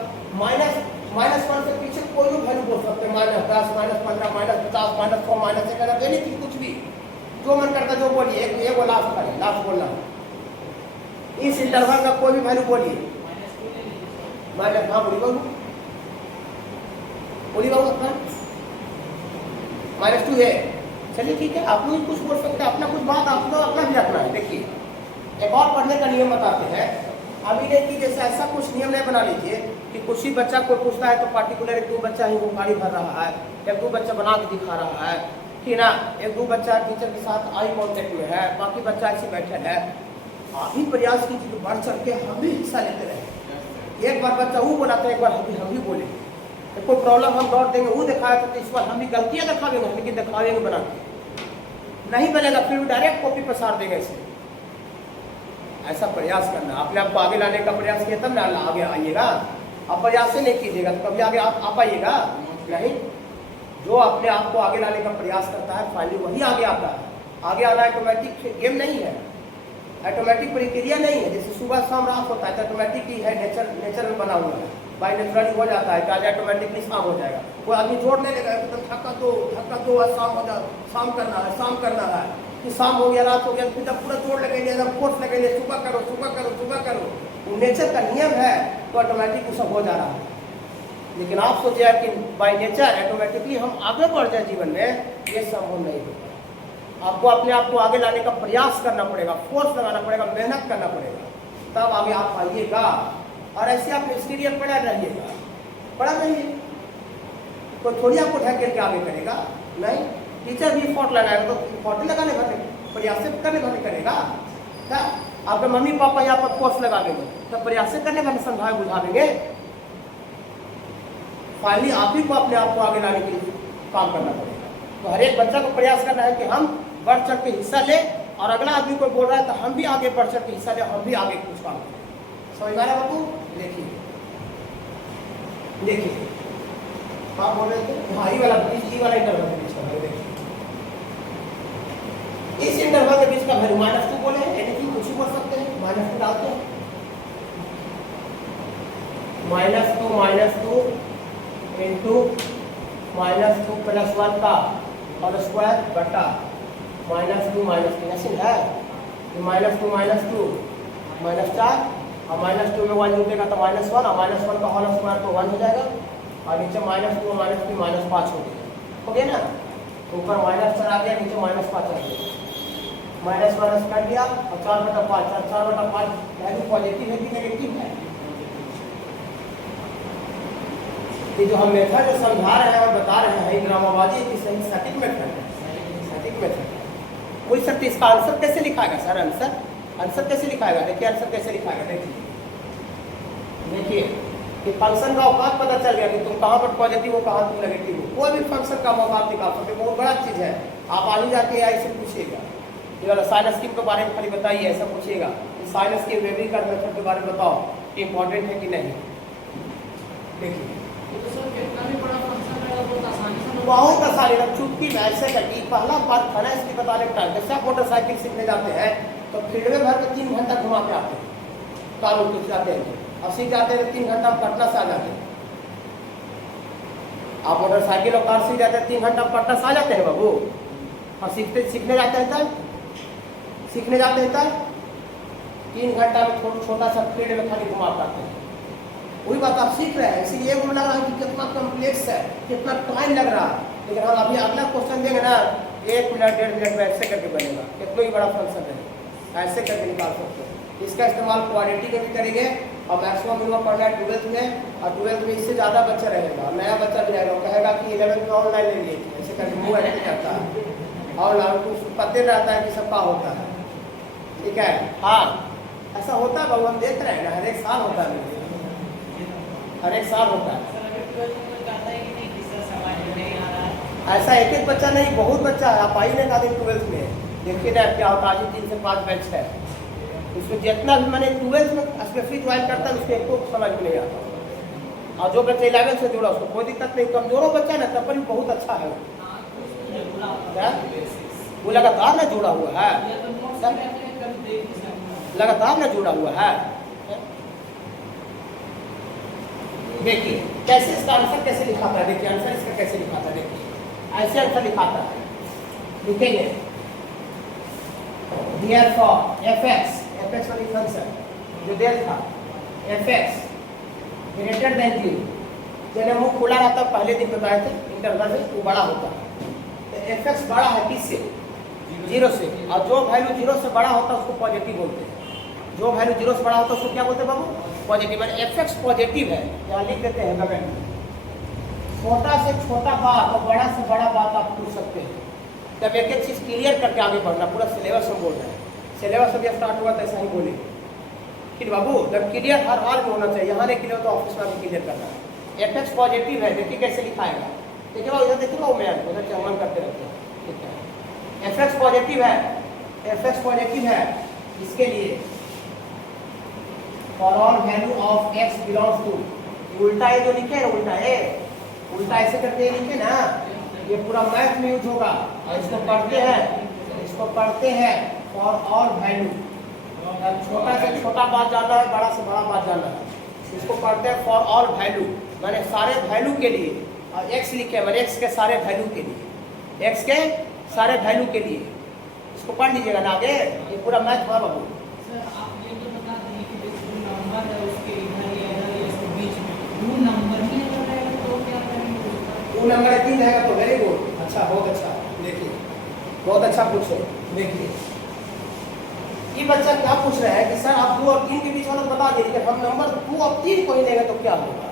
-1 से पीछे कोई भी वैल्यू बोल सकते हैं, -10 -15 -50 -100 -1 एनीथिंग, कुछ भी जो मन करता जो बोलिए, एक वो लास्ट करें, लास्ट बोलना इस इंटरवल का कोई भी वैल्यू बोलिए। माइनस हाँ बोली बाबू अपना -2 है, चलिए ठीक है, आप लोग कुछ बोल सकते हैं, अपना कुछ बात आप लोग अपना भी रखना है। देखिए एक और पढ़ने का नियम बताते हैं, अभी नहीं कि जैसे ऐसा कुछ नियम नहीं बना लीजिए कि कुछ ही बच्चा को पूछता है तो पार्टिकुलर 1-2 बच्चा ही वो गाड़ी भर रहा है, 1-2 बच्चा बना के दिखा रहा है, ठीक ना, 1-2 बच्चा टीचर के साथ आई कांटेक्ट में है, बाकी बच्चा ऐसे बैठे है। आप ही प्रयास कीजिए बढ़ चढ़ के हम भी हिस्सा लेते रहे। एक बार बच्चा वो बोलाते हैं, एक बार हम भी बोले, तो कोई प्रॉब्लम हम दौड़ देंगे, वो दिखाया तो इस बार हम भी गलतियां दिखाएंगे, लेकिन दिखाएंगे बना के नहीं बनेगा, फिर डायरेक्ट कॉपी पसार देंगे इसे। ऐसा प्रयास करना, अपने आप को आगे लाने का प्रयास किया तब ना आगे आइएगा, आप प्रयास से नहीं कीजिएगा तो कभी आगे आप आइएगा नहीं। जो अपने आप को आगे लाने का प्रयास करता है फाइनली वही आगे आता है। आगे आना ऑटोमेटिक गेम नहीं है, ऑटोमेटिक प्रक्रिया नहीं है, जैसे सुबह शाम रात होता है तो ऑटोमेटिक ही है, नेचर में बना हुआ है, बाई नेचुरली हो जाता है कि आज ऑटोमेटिकली शाम हो जाएगा। कोई आदमी जोड़ नहीं लेगा तो थका दो शाम हो जा, शाम करना है कि शाम हो गया रात हो गया, फिर जब पूरा जोड़ लगेंगे एकदम फोर्स लगेंगे, सुबह करो, वो नेचर का नियम है तो ऑटोमेटिक वो सब हो जा रहा है। लेकिन आप सोचिए कि बाई नेचर ऑटोमेटिकली हम आगे बढ़ जाए जीवन में, ये संभव नहीं होता। आपको अपने आप को आगे लाने का प्रयास करना पड़ेगा, फोर्स लगाना पड़ेगा, मेहनत करना पड़ेगा, तब आगे आप आइएगा। और ऐसे आप इसके लिए पढ़ा रहिएगा, पढ़ा रहिए, कोई थोड़ी आपको ढक करके आगे करेगा नहीं। टीचर भी फोर्ट लगाएगा तो फोर्ट लगाने भले प्रयास करने भले करेगा, क्या आपके मम्मी पापा यहाँ पर फोर्स लगा देंगे तो प्रयास करने भले समझाए बुझा देंगे। फाइनली आप ही को अपने आप को आगे लाने के लिए काम करना पड़ेगा। तो हर एक बच्चा को प्रयास करना है कि हम बढ़ चढ़ के हिस्सा ले, और अगला आदमी को बोल रहा है तो हम भी आगे बढ़ चढ़ के हिस्सा ले, हम भी आगे कुछ काम करें। समझ में आ रहा बाबू? देखिए आप बोल रहे थे हाँ, ई वाला इंटरवल के बीच का वैल्यू देखिए, इस इंटरवल के बीच का वैल्यू -2 बोले हैं, एनीथिंग कुछ भी बोल सकते हैं, -2 डालते हैं, -2 इंटू -2 + 1 का होल स्क्वायर बटा -2 -3 ऐसे है, -2 -2 -4 और -2 में 1 जुटेगा तो -1 और -1 का होल स्क्वायर तो 1 हो जाएगा, और नीचे -2 -3 -5 हो गया ना। ऊपर माइनस 4 आ गया, नीचे -5 आ गया, माइनस माइनस कर दिया और 4/5, 4/5 वैल्यू पॉजिटिव है कि नेगेटिव है? ये जो हम मेथड जो समझा रहे हैं और बता रहे हैं ड्रामाबाजी की सही सटीक मेथड है, सटीक मेथड है। कोई सर इसका आंसर कैसे लिखाएगा सर? आंसर कैसे लिखाएगा? देखिए आंसर कैसे लिखाएगा, देखिए कि फंक्शन का औकात पता चल गया कि तुम कहाँ पर पॉजिटिव हो, कहाँ तुम नेगेटिव हो। कोई भी फंक्शन का औकात निकाल सकते हो, बहुत बड़ा चीज़ है। आप आगे जाके आई से पूछिएगा ये वाला साइन स्कीम के बारे में खाली बताइए, ऐसा पूछिएगा साइन स्कीम वेवरीकरण मेथड के बारे में बताओ कि इंपॉर्टेंट है कि नहीं। देखिए तो सर कितना भी बड़ा फंक्शन रहेगा बहुत आसानी से बहुत आसानी है, चुटकी में ऐसे करके। पहला बात था ना इसकी बताने का, जैसे आप मोटरसाइकिल सीखने जाते हैं तो फील्ड में भर के 3 घंटा घुमा के आते हैं, कानून कुछ जाते हैं, अब सीख जाते हैं 3 घंटा पटना से आ जाते हैं। आप मोटरसाइकिल और कार सीख जाते हैं 3 घंटा पटना से आ जाते हैं बाबू। और सीखने जाते हैं तब 3 घंटा में छोटा सा फील्ड में खाली घुमा पाते हैं। वही बात आप सीख रहे हैं, इसीलिए वो लग रहा है कि कितना कॉम्प्लेक्स है, कितना टाइम लग रहा है। लेकिन हम अभी अगला क्वेश्चन देंगे ना, 1 मिनट 1.5 मिनट में ऐसे करके बनेगा, कितना ही बड़ा फंक्शन है, ऐसे करके निकाल सकते हैं। इसका इस्तेमाल क्वाड्रेटिक में भी करेंगे और मैक्सिमम मिनिमम पढ़ना है 12th में, और 12th में इससे ज़्यादा बच्चा रहेगा, नया बच्चा भी रहेगा, कहेगा कि 11th में ऑनलाइन ले लिए थे, ऐसे करके मुँह ऐसे जाता है और उसको पते रहता है कि सबका होता है। ठीक है, हाँ ऐसा होता है बाबू, हम देख रहे हैं ना, हर एक साल होता है, हर एक साल होता है। ऐसा एक बच्चा नहीं, बहुत बच्चा है। आप आइए ना 12th में, देखिए ना क्या होता है। आज 3 से 5 बैच है, उसमें जितना भी मैंने 12th में स्पेसिफिक ज्वाइन करता है उसको एक को समझ में नहीं आता। और जो बच्चा 11th से जुड़ा उसको कोई दिक्कत नहीं, कमजोरों बच्चा ना तब पर भी बहुत अच्छा है। क्या वो लगातार ना जुड़ा हुआ है, लगातार ना जुड़ा हुआ है। देखिए कैसे इसका आंसर कैसे लिखाता है, देखिए आंसर इसका कैसे लिखाता है, देखिए ऐसे आंसर लिखाता है, लिखेंगे therefore fx वाली फंक्शन जो दिया था fx ग्रेटर देन 0, जब मुंह खुला रहता पहले दिन बताए थे इंटरवल में वो बड़ा होता है, तो fx बड़ा है किससे? 0 से, और जो वैल्यू 0 से बड़ा होता है उसको पॉजिटिव बोलते हैं। जो वैल्यू 0 से बड़ा होता है उसको क्या बोलते हैं बाबू? पॉजिटिव। fx पॉजिटिव है, यहाँ लिख देते हैं कमेंट में। छोटा से छोटा बात और बड़ा से बड़ा बात आप पूछ सकते हैं। तब एक एक चीज़ क्लियर करके आगे बढ़ना, पूरा सिलेबस हम बोल रहे हैं, सिलेबस अभी स्टार्ट हुआ तो ऐसा ही बोलेंगे। फिर बाबू जब क्लियर हर हाल में होना चाहिए, यहाँ नहीं क्लियर तो ऑफिस में भी क्लियर करना है। fx पॉजिटिव है, देखिए कैसे लिखाएगा, देखिए बाबू इधर देखिए मैं उधर चमन करते रहते हैं। ठीक है, fx पॉजिटिव है, fx पॉजिटिव है, इसके लिए for all value of x belongs to, उल्टा ये जो लिखे है उल्टा ऐसे करके लिखे ना, ये पूरा मैथ में यूज होगा। और इसको पढ़ते हैं फॉर ऑल वैल्यू, छोटा से छोटा बात जानना है, बड़ा से बड़ा बात जानना है, इसको पढ़ते हैं फॉर ऑल वैल्यू, मैंने सारे वैल्यू के लिए। और x लिखे मैंने x के सारे वैल्यू के लिए, x के सारे वैल्यू के लिए, इसको पढ़ लीजिएगा ना आगे, ये पूरा मैथ हुआ बाबू। नंबर 3 रहेगा तो वेरी गुड, अच्छा बहुत अच्छा। देखिए बहुत अच्छा पूछे, देखिए ये बच्चा क्या पूछ रहा है कि सर आप 2 और 3 के बीच वाला बता दीजिए, लेकिन हम नंबर 2 और 3 को ही लेंगे तो क्या होगा?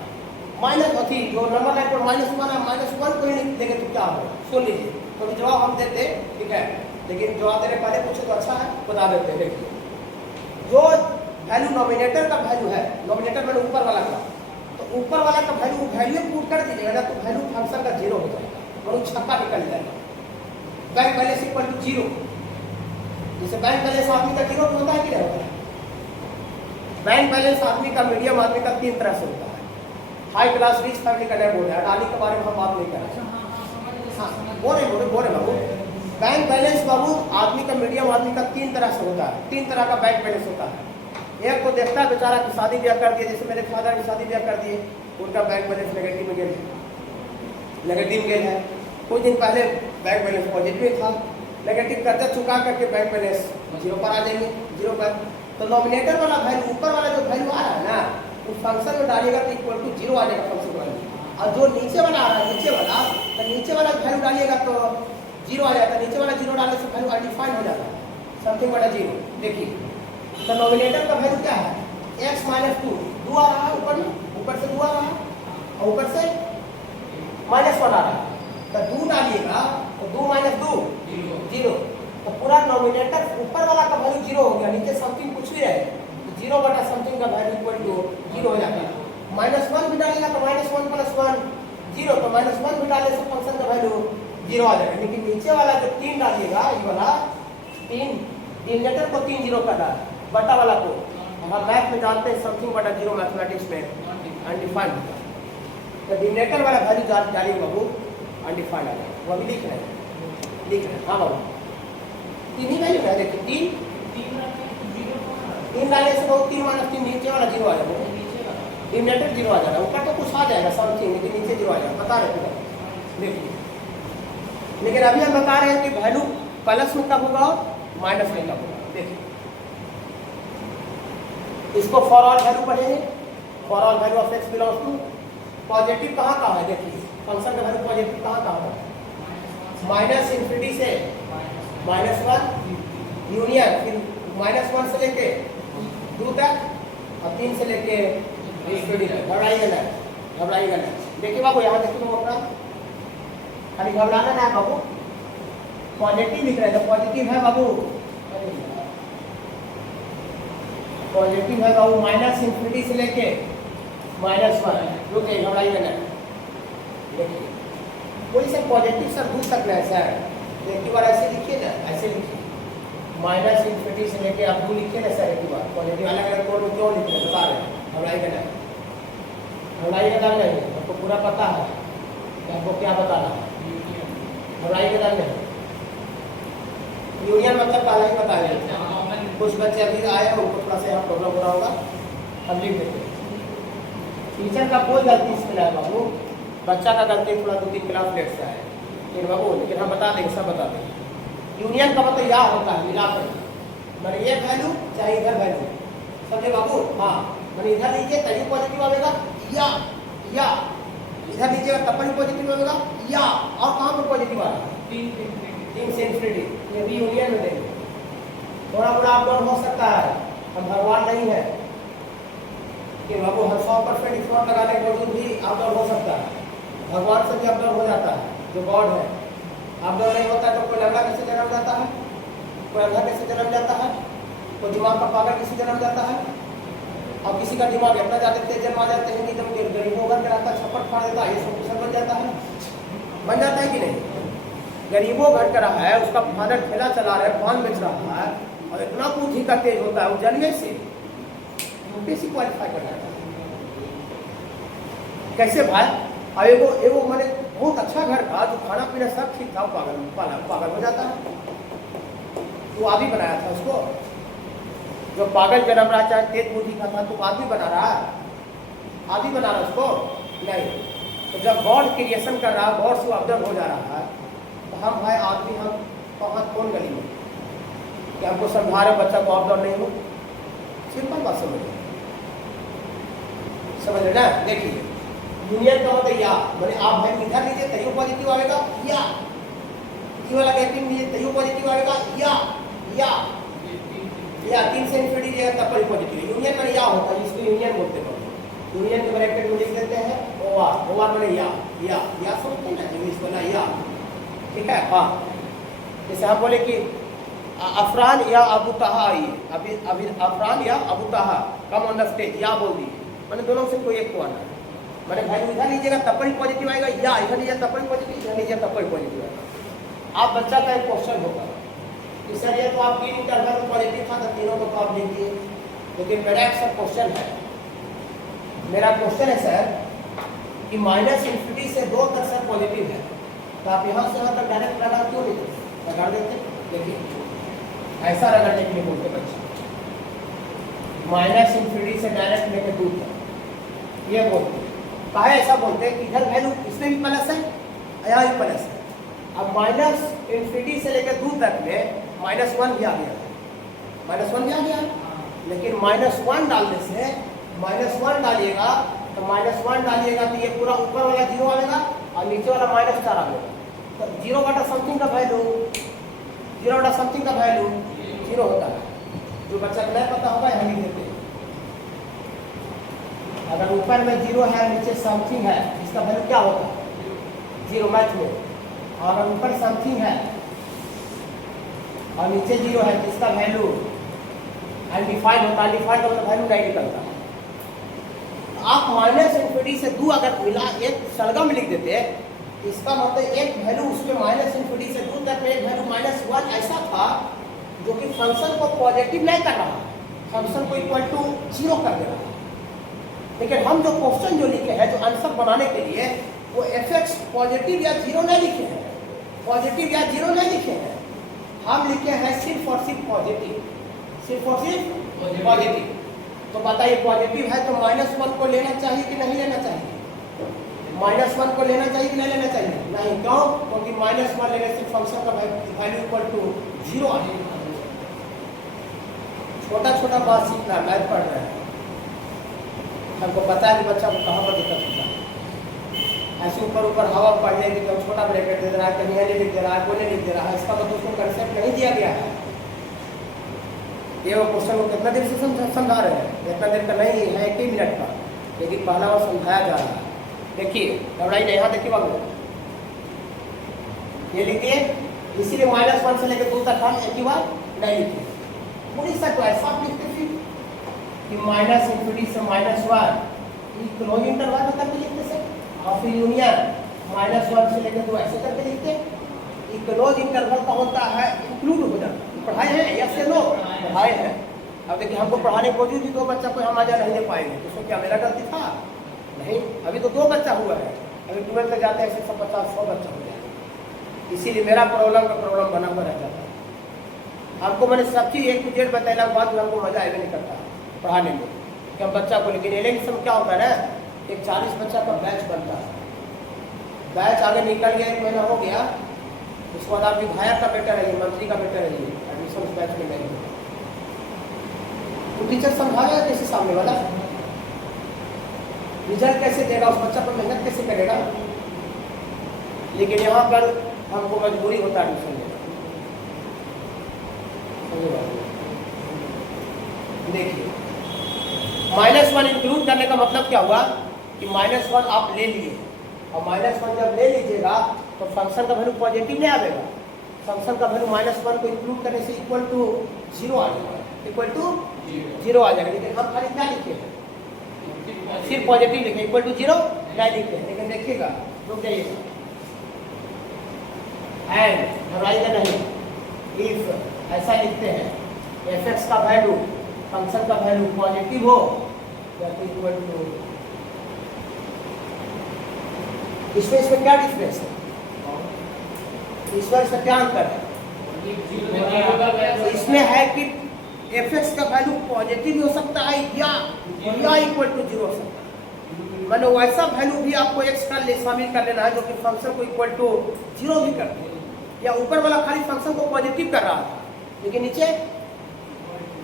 माइनस अथी जो नंबर लाइन पर -1 है, -1 को ही लेंगे तो क्या होगा? सुन लीजिए, तो जवाब हम देते, ठीक है, लेकिन जवाब देने पहले पूछे तो अच्छा है, बता देते हैं। देखिए जो वैल्यू नॉमिनेटर का वैल्यू है, नॉमिनेटर मैंने ऊपर वाला का, तो ऊपर वाला का वैल्यू पुट कर दीजिएगा ना, तो वैल्यू फंक्शन का 0 हो जाएगा, और छक्का निकल जाएगा। बैंक बैलेंस इक्वल टू 0, जैसे बैंक बैलेंस आदमी का 0 होता है कि नहीं होता है? बैंक बैलेंस आदमी का, मीडियम आदमी का 3 तरह से होता है। हाई क्लास रिच फैमिली का नहीं बोल रहे हैं, अडानी के बारे में हम बात नहीं कर रहे हैं। बोले बाबू, बैंक बैलेंस बाबू आदमी का, मीडियम आदमी का 3 तरह से होता है, 3 तरह का बैंक बैलेंस होता है। एक को देखता है बेचारा की शादी ब्याह कर दिए, जैसे मेरे फादर की शादी ब्याह कर दिए, उनका बैंक बैलेंस नेगेटिव में गेल है। कुछ दिन पहले बैंक बैलेंस पॉजिटिव था, नेगेटिव कर्जा चुका करके बैंक बैलेंस 0 पर आ जाएंगे, 0 पर। तो नॉमिनेटर वाला वैल्यू, ऊपर वाला जो वैल्यू आ रहा है ना, उस फंक्शन में डालिएगा तो इक्वल टू 0 आ जाएगा फंक्शन वैल्यू। और जो नीचे वाला आ रहा है, नीचे वाला, तो नीचे वाला वैल्यू डालिएगा तो जीरो आ जाता है, नीचे वाला जीरो डालने से वैल्यू अनडिफाइंड हो जाता है, समथिंग बटा जीरो। देखिए तो नोमिनेटर का वैल्यू क्या है, x माइनस 2, 2 आ रहा है ऊपर में, ऊपर से 2 आ रहा है और ऊपर से -1 आ रहा है, तो 2 डालिएगा तो 2 माइनस 2 जीरो, तो पूरा नोमिनेटर ऊपर वाला का वैल्यू जीरो हो गया, नीचे समथिंग कुछ भी रहे तो जीरो बटा समथिंग का वैल्यू इक्वल टू जीरो हो जाता है। -1 भी डालेगा तो -1 + 1 जीरो, तो -1 भी डालने से फंक्शन का वैल्यू जीरो आ जाएगा। लेकिन नीचे वाला जो 3 डालिएगा, ये वाला 3 डिनोमिनेटर को 3 जीरो करना है, बटा वाला को हम मैथ में जानते हैं समथिंग बटा जीरो मैथमेटिक्स में अनडिफाइंड होता है, तो डिनोमिनेटर वाला वैल्यू डालिए बाबू अनडिफाइंड आ जाएगा, वो भी लिख रहे हैं। हाँ बाबू 3 ही वैल्यू है, देखिए 3 डालने से बहुत 3 - 3 नीचे वाला जीरो आ जाएगा, डिनोमिनेटर जीरो आ जाएगा, ऊपर तो कुछ आ जाएगा समथिंग, लेकिन नीचे जीरो आ जाएगा, बता रहे थे देखिए। लेकिन अभी हम बता रहे हैं कि वैल्यू प्लस में कब होगा माइनस में कब होगा। देखिए इसको फॉर ऑल वैल्यू पढ़ेंगे, for all value of x belongs to positive कहाँ है, देखिए फंक्शन का वैल्यू पॉजिटिव कहाँ है, -∞ से -1 यूनियन, फिर -1 से लेके 2 तक और 3 से लेके ∞ तक। घबराइएगा ना। देखिए बाबू यहाँ देखिए तुम अपना खाली घबराना ना है बाबू, पॉजिटिव लिख रहे हैं तो पॉजिटिव है बाबू, पॉजिटिव है बाबू -∞ से लेके -1, रुके घबराइएगा ना। देखिए कोई से पॉजिटिव सर दूर तक ना है सर, एक बार ऐसे लिखिए ना, ऐसे लिखिए -∞ से लेके आप 2 लिखिए ना सर, एक बार पॉजिटिव अलग अलग कोड में क्यों लिख रहे हैं बता रहे हैं, घबराइएगा ना, घबराइएगा नहीं, आपको पूरा पता है कि आपको क्या बताना है, घबराइएगा नहीं। यूनियन मतलब पहले ही बताया, कुछ बच्चे अभी आए हैं उनको थोड़ा सा यहाँ प्रॉब्लम हो रहा होगा, हम लिख देते हैं। टीचर का कोई गलती इसमें नहीं बाबू, बच्चा का गलती थोड़ा 2-3 क्लास लेट से आए, लेकिन बाबू लेकिन हम बता देंगे, सब बता देंगे। यूनियन का मतलब यह होता है मिलाकर, मैंने ये वैल्यू चाहे इधर वैल्यू, समझे बाबू। हाँ मैंने इधर लीजिए तभी पॉजिटिव आएगा, या इधर लीजिएगा तब भी पॉजिटिव आएगा, या और कहाँ पर पॉजिटिव आ रहा है 3 से ∞, ये भी यूनियन में देंगे। थोड़ा मोड़ा अप डाउन हो सकता है, हम भगवान नहीं है कि बाबू हम 100% स्कोर लगाने के बावजूद भी अप डाउन हो सकता है, भगवान से भी अप डाउन हो जाता है, जो गॉड है। अप डाउन नहीं होता तो कोई लंगड़ा कैसे जन्म जाता है, कोई अंधा कैसे जन्म जाता है, कोई दिमाग का पागल किसी जन्म जाता है, और किसी का दिमाग इतना ज़्यादा तेज जन्म आ जाते हैं कि एकदम गरीबों घर के रास्ता छप्पट फाड़ देता है, ये सब कुछ बन जाता है, बन जाता है कि नहीं। गरीबों घर का रहा है, उसका फादर ठेला चला रहा है, पान बेच रहा है, और इतना बुद्धि का तेज होता है वो जन्मे से यूपीएससी क्वालिफाई कर जाता है। कैसे भाई, अब एगो मैंने बहुत अच्छा घर था, जो खाना पीना सब ठीक था, पागल हो जाता है, तो आदि बनाया था उसको, जो पागल जन्म रहा चाहे तेज बुद्धि का था तो आदि बना रहा है, आदि बना रहा उसको नहीं। तो जब गॉड क्रिएशन कर रहा है, गॉड से ऑब्जर्व हो जा रहा है, तो हम भाई आदमी हम कहाँ कौन गली में कि हमको समझा रहे बच्चा को ऑब्जर्व नहीं हो, सिंपल बात समझ लेना। देखिए यूनियन का मतलब या मैंने आप भाई इधर लीजिए तैयो पॉजिटिव आएगा, या ये वाला गैपिंग लीजिए तैयो पॉजिटिव आएगा, या 3 से ∞ लीजिएगा तब पर पॉजिटिव। यूनियन में या होता है, इसको यूनियन बोलते हैं। यूनियन के ब्रैकेट में लिख देते हैं ओआर मैंने या समझते हैं ना इंग्लिश वाला या, ठीक है। हाँ जैसे आप बोले कि अफरान या अबू तहा आइए, अभी अफरान या अबू तहा कम ऑन द स्टेज, या बोल दीजिए, मैंने दोनों से कोई एक तो आना है। मैंने भाई इधर लीजिएगा तब पर ही पॉजिटिव आएगा, या इधर लीजिए तब पर ही पॉजिटिव, इधर लीजिए तब पर ही पॉजिटिव आएगा। आप बच्चा का एक क्वेश्चन होगा कि सर ये तो आप 3 इंटरवल में पॉजिटिव था तो तीनों को तो आप लिख दिए, लेकिन मेरा एक सर क्वेश्चन है, मेरा क्वेश्चन है सर कि -∞ से 2 तक सर पॉजिटिव है, तो आप यहाँ से यहाँ तक डायरेक्ट लगा क्यों नहीं देते, लगा देते। देखिए ऐसा रगड़ने के लिए बोलते बच्चे, -∞ से डायरेक्ट लेके 2 तक ये बोलते। काहे ऐसा बोलते हैं कि इधर वैल्यू इसमें भी प्लस है, यहाँ भी प्लस है। अब -∞ से लेकर 2 तक में -1 भी आ गया, -1 भी आ गया, लेकिन -1 डालने से -1 डालिएगा तो -1 डालिएगा तो ये पूरा ऊपर वाला 0 आएगा और नीचे वाला -4 आएगा। तो 0 बटा समथिंग का वैल्यू 0 बटा समथिंग का वैल्यू 0 होता है। जो बच्चा को नहीं पता होगा हम लिख देते हैं। अगर ऊपर में 0 है नीचे समथिंग है, इसका वैल्यू क्या होगा? 0 मैथ में। और अगर ऊपर समथिंग है और नीचे 0 है तो इसका वैल्यू अनडिफाइंड होता है। अनडिफाइंड का मतलब वैल्यू नहीं निकलता। आप माइनस इन्फिनिटी से 2 अगर मिला एक सरगम लिख देते, इसका मतलब एक वैल्यू उसमें माइनस इन्फिनिटी से 2 तक में एक वैल्यू -1 ऐसा था जो कि फंक्शन को पॉजिटिव नहीं कर रहा, फंक्शन को इक्वल टू 0 कर दे रहा। लेकिन हम जो क्वेश्चन जो लिखे हैं, जो आंसर बनाने के लिए, वो fx पॉजिटिव या 0 नहीं लिखे हैं, पॉजिटिव या 0 नहीं लिखे हैं। हम लिखे हैं सिर्फ और सिर्फ पॉजिटिव, सिर्फ और सिर्फ पॉजिटिव। तो बताइए पॉजिटिव है तो -1 को लेना चाहिए कि नहीं लेना चाहिए? -1 को लेना चाहिए कि नहीं लेना चाहिए? नहीं। क्यों? क्योंकि -1 लेने से फंक्शन का वैल्यू इक्वल टू 0 आ जाएगा। छोटा छोटा बात सीखना, मैथ पढ़ रहे हैं, हमको पता है कि बच्चा को कहाँ पर दिक्कत होता है। ऐसे ऊपर ऊपर हवा पढ़ने की तो छोटा ब्रैकेट दे रहा है, कहीं नहीं लिख दे रहा है, कोई नहीं लिख दे रहा है, इसका मतलब उसको कंसेप्ट नहीं दिया गया है। ये वो क्वेश्चन को कितना देर से समझा रहे हैं? इतना देर का नहीं है, 1 ही मिनट का, लेकिन पहला बार समझाया जा रहा है। देखिए घबराई नहीं, यहाँ देखिए बाबू, ये लिखिए। इसीलिए -1 से लेकर 2 तक हम एक ही बार नहीं लिखे, पूरी सब ऐसा आप लिखते थे कि माइनस इन्फिनिटी से -1 क्लोज इंटरवल में करके लिखते सर, और फिर यूनियन -1 से लेकर 2 ऐसे करके लिखते। क्लोज इंटरवल का होता है इंक्लूड हो जाता। पढ़ाए हैं या से नो पढ़ाए हैं। अब देखिए हमको पढ़ाने के बावजूद भी 2 बच्चा को हम आजा नहीं दे पाएंगे, तो उसको क्या मेरा गलती था? नहीं, अभी तो 2 बच्चा हुआ है, अभी 12th में जाते हैं 150-100 बच्चा हो जाएगा। इसीलिए मेरा प्रॉब्लम का प्रॉब्लम बना हुआ रह जाता है। आपको मैंने सब चीज़ एक टू जेड बताने के बाद भी हमको मजा आएगा नहीं करता पढ़ाने में कि हम बच्चा को। लेकिन एलेक्शन में क्या होता है ना, एक 40 बच्चा का बैच बनता है, बैच आगे निकल गया, 1 महीना हो गया, उसके बाद आप विधायक का बेटा रहिए, मंत्री का बेटा रहिए, एडमिशन उस बैच में नहीं होगा। तो टीचर समझाएगा कैसे सामने वाला, रिजल्ट कैसे देगा, उस बच्चा पर मेहनत कैसे करेगा? लेकिन यहाँ पर हमको मजबूरी होता है एडमिशन लेना। देखिए -1 इंक्लूड करने का मतलब क्या हुआ कि -1 आप ले लिए, और -1 जब ले लीजिएगा तो फंक्शन का वैल्यू पॉजिटिव नहीं आएगा, फंक्शन का वैल्यू -1 को इंक्लूड करने से इक्वल टू 0 आ जाएगा, इक्वल टू 0 आ जाएगा। लेकिन हम खाली क्या लिखे हैं? सिर्फ पॉजिटिव लिखे, इक्वल टू 0 नहीं लिखे। लेकिन देखिएगा, रुक जाइएगा, एंड घबराइएगा नहीं, इफ ऐसा लिखते हैं fx का वैल्यू, फंक्शन का वैल्यू पॉजिटिव हो या इक्वल टू, इसमें क्या डिफरेंस है? इसमें क्या अंतर है? इसमें है कि fx का वैल्यू पॉजिटिव हो सकता है या इक्वल टू 0 हो सकता है। मैंने वैसा वैल्यू भी आपको x का शामिल कर लेना है जो कि फंक्शन को इक्वल टू 0 भी करते हैं, या ऊपर वाला खाली फंक्शन को पॉजिटिव कर रहा था लेकिन नीचे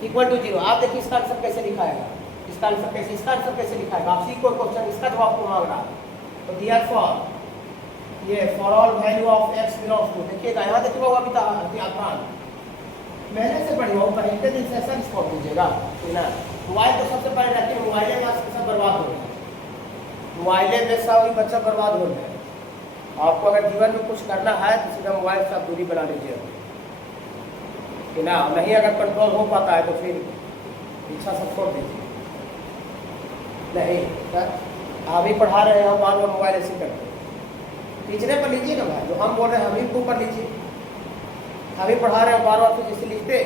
इक्वल टू 0। आप देखिए इसका आंसर कैसे लिखाएगा, इसका आंसर कैसे लिखाएगा? आप सीखो क्वेश्चन, इसका जवाब को मांग रहा है। तो दियर फॉर ये for all value of x belongs to, देखिएगा यहाँ देखिए वो अभी आसान पहले से पढ़ी हो, पहले दिन से ऐसा रिस्पॉन्स दीजिएगा ना। मोबाइल तो सबसे पहले रखिए, मोबाइल में सब बर्बाद हो गया, मोबाइल में सब बच्चा बर्बाद हो गया। आपको अगर जीवन में कुछ करना है तो सीधा मोबाइल से आप दूरी बना लीजिए कि ना, नहीं अगर कंट्रोल हो पाता है तो फिर इच्छा सब छोड़ दीजिए। नहीं आप ही पढ़ा रहे हैं, हम बार बार मोबाइल ऐसे करते हैं, टीचरे पर लीजिए ना भाई, जो हम बोल रहे हैं हम ही को ऊपर लीजिए। हम ही पढ़ा रहे हैं बार बार, तो जैसे लिखते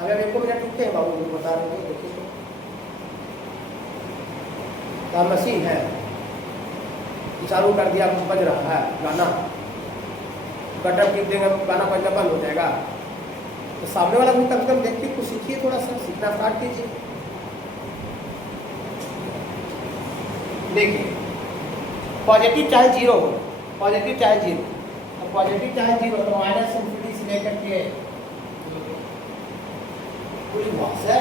अगर 1 मिनट रुकते हैं बाबू जो बता रहे हैं, देखिए क्या मशीन है, चालू कर दिया, कुछ बज रहा है गाना, बटन टिप देंगे गाना बजना बंद हो जाएगा। तो सामने वाला भी कम से कम देखिए, कुछ सीखिए, थोड़ा सा सीखना स्टार्ट कीजिए। देखिए पॉजिटिव चाहे 0 हो, पॉजिटिव चाहे 0, तो पॉजिटिव चाहे 0 तो -इन्फिनिटी से लेकर के पूरी बात है,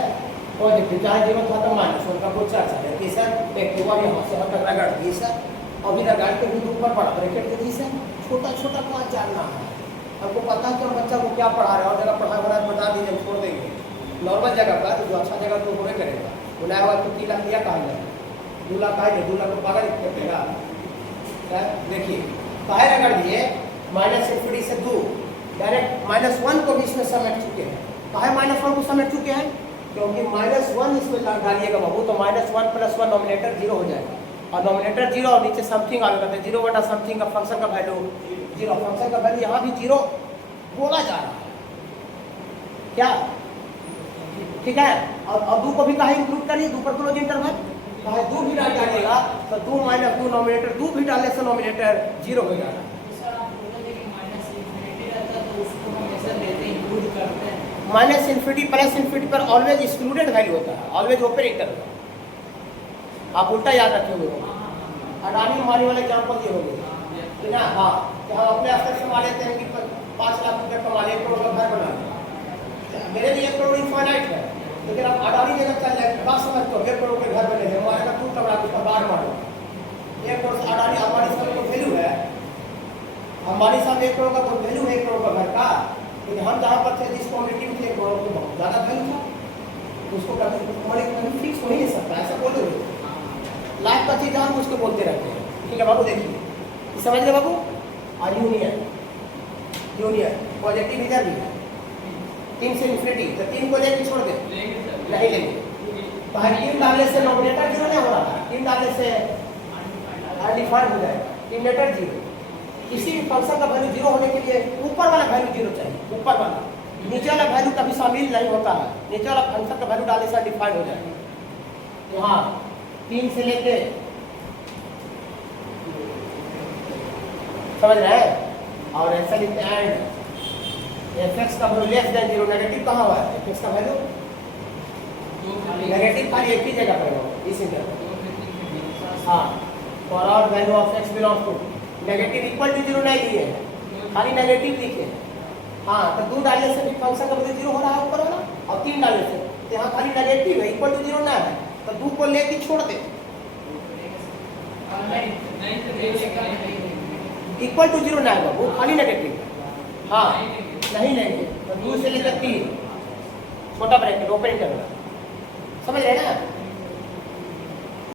पॉजिटिव चाहे 0 था तो -1 का कुछ चर्चा है कि सर एक हुआ यहाँ से हद तक रगड़ दी सर, और इधर गाड़ी के बिंदु ऊपर पड़ा ब्रैकेट के नीचे छोटा छोटा बात जानना है। हमको पता है कि हम बच्चा को क्या पढ़ा रहे हैं और जगह पढ़ा रहा है बता दीजिए, हम छोड़ देंगे। नॉर्मल जगह पर जो अच्छा जगह तो होने करेगा, बुलाया हुआ तो 3 लाख दिया कहा जाए, 2 लाख आए 2 लाख को पागल कर देगा। देखिए काहे रगड़ दिए, -∞ से 2 डायरेक्ट -1 को भी इसमें समेट चुके हैं। काहे -1 को समेट चुके हैं? क्योंकि -1 इसमें डालिएगा बाबू तो -1 + 1 नॉमिनेटर 0 हो जाएगा, और नॉमिनेटर 0 और नीचे समथिंग आएगा, तो 0 बटा समथिंग का फंक्शन का वैल्यू 0, फंक्शन का वैल्यू यहाँ भी 0 बोला जा रहा है क्या? ठीक है। और 2 को भी कहा इंक्लूड करिए, 2 पर क्लोज इंटरवल कहा 2 भी डाल डालिएगा तो 2 - 2 नॉमिनेटर 2 भी डालने से नॉमिनेटर 0 हो जाएगा। सर आप बोले थे कि -∞ रहता है तो उसको हम ऐसा लेते हैं, इंक्लूड करते हैं। -∞ +∞ पर ऑलवेज एक्सक्लूडेड वैल्यू होता है, ऑलवेज ओपन इंटरवल। आप उल्टा याद रखे हुए हो, अडानी अंबानी वाले एग्जाम्पल दिए होंगे ना। हाँ कि हम अपने स्तर से मान लेते हैं कि 5 लाख रुपये कमा ले, 1 करोड़ का घर बना ले। मेरे लिए 1 करोड़ इनफाइनाइट है, लेकिन आप अडानी जगह चल जाए बात समझ तो 1 करोड़ के घर बने हैं, हमारे का टूट टबड़ा उसका बाढ़ मारो 1 करोड़ से अडानी अंबानी साहब को वैल्यू है, अंबानी साहब 1 करोड़ का तो वैल्यू है 1 करोड़ का घर का। लेकिन हम जहाँ पर थे जिस कम्युनिटी में थे 1 करोड़ की बहुत ज़्यादा वैल्यू था, उसको कभी फिक्स हो ही नहीं सकता, ऐसा बोले हुए लाइफ का चीज़ हम उसको बोलते रहते हैं। ठीक है बाबू, देखिए समझ गए बाबू। और यूनियन पॉजिटिव इधर भी है 3 से इन्फिनिटी, तो 3 को लेकर छोड़ दे, नहीं लेंगे। तो 3 डालने से नॉमिनेटर 0 नहीं हो रहा है, 3 डालने से अनडिफाइंड हो जाएगा, डिनोमिनेटर 0। किसी भी फंक्शन का वैल्यू 0 होने के लिए ऊपर वाला वैल्यू 0 चाहिए, ऊपर वाला, नीचे वाला वैल्यू कभी शामिल नहीं होता है। नीचे वाला फंक्शन का वैल्यू डालने से अनडिफाइंड हो जाएगा। यहाँ 3 से लेके समझ रहे हैं। और ऐसा लिखते हैं fx का वैल्यू लेस देन 0, नेगेटिव कहाँ हुआ है? fx का वैल्यू नेगेटिव खाली एक ही जगह पर होगा, इस इंटरवल। हाँ, for all value of x belong to negative equal to 0 नहीं लिए, खाली नेगेटिव लिखे। हाँ, तो 2 डालने से भी फंक्शन का वैल्यू 0 हो रहा है ऊपर वाला, और 3 डालने से तो यहाँ खाली नेगेटिव है, इक्वल टू 0 ना है, तो 2 को लेके छोड़ दे, इक्वल टू 0 ना है वो खाली नेगेटिव। हाँ नहीं लेंगे, तो 2 से लेकर 3 छोटा ब्रैकेट ओपन इंटरवल, समझ रहे ना।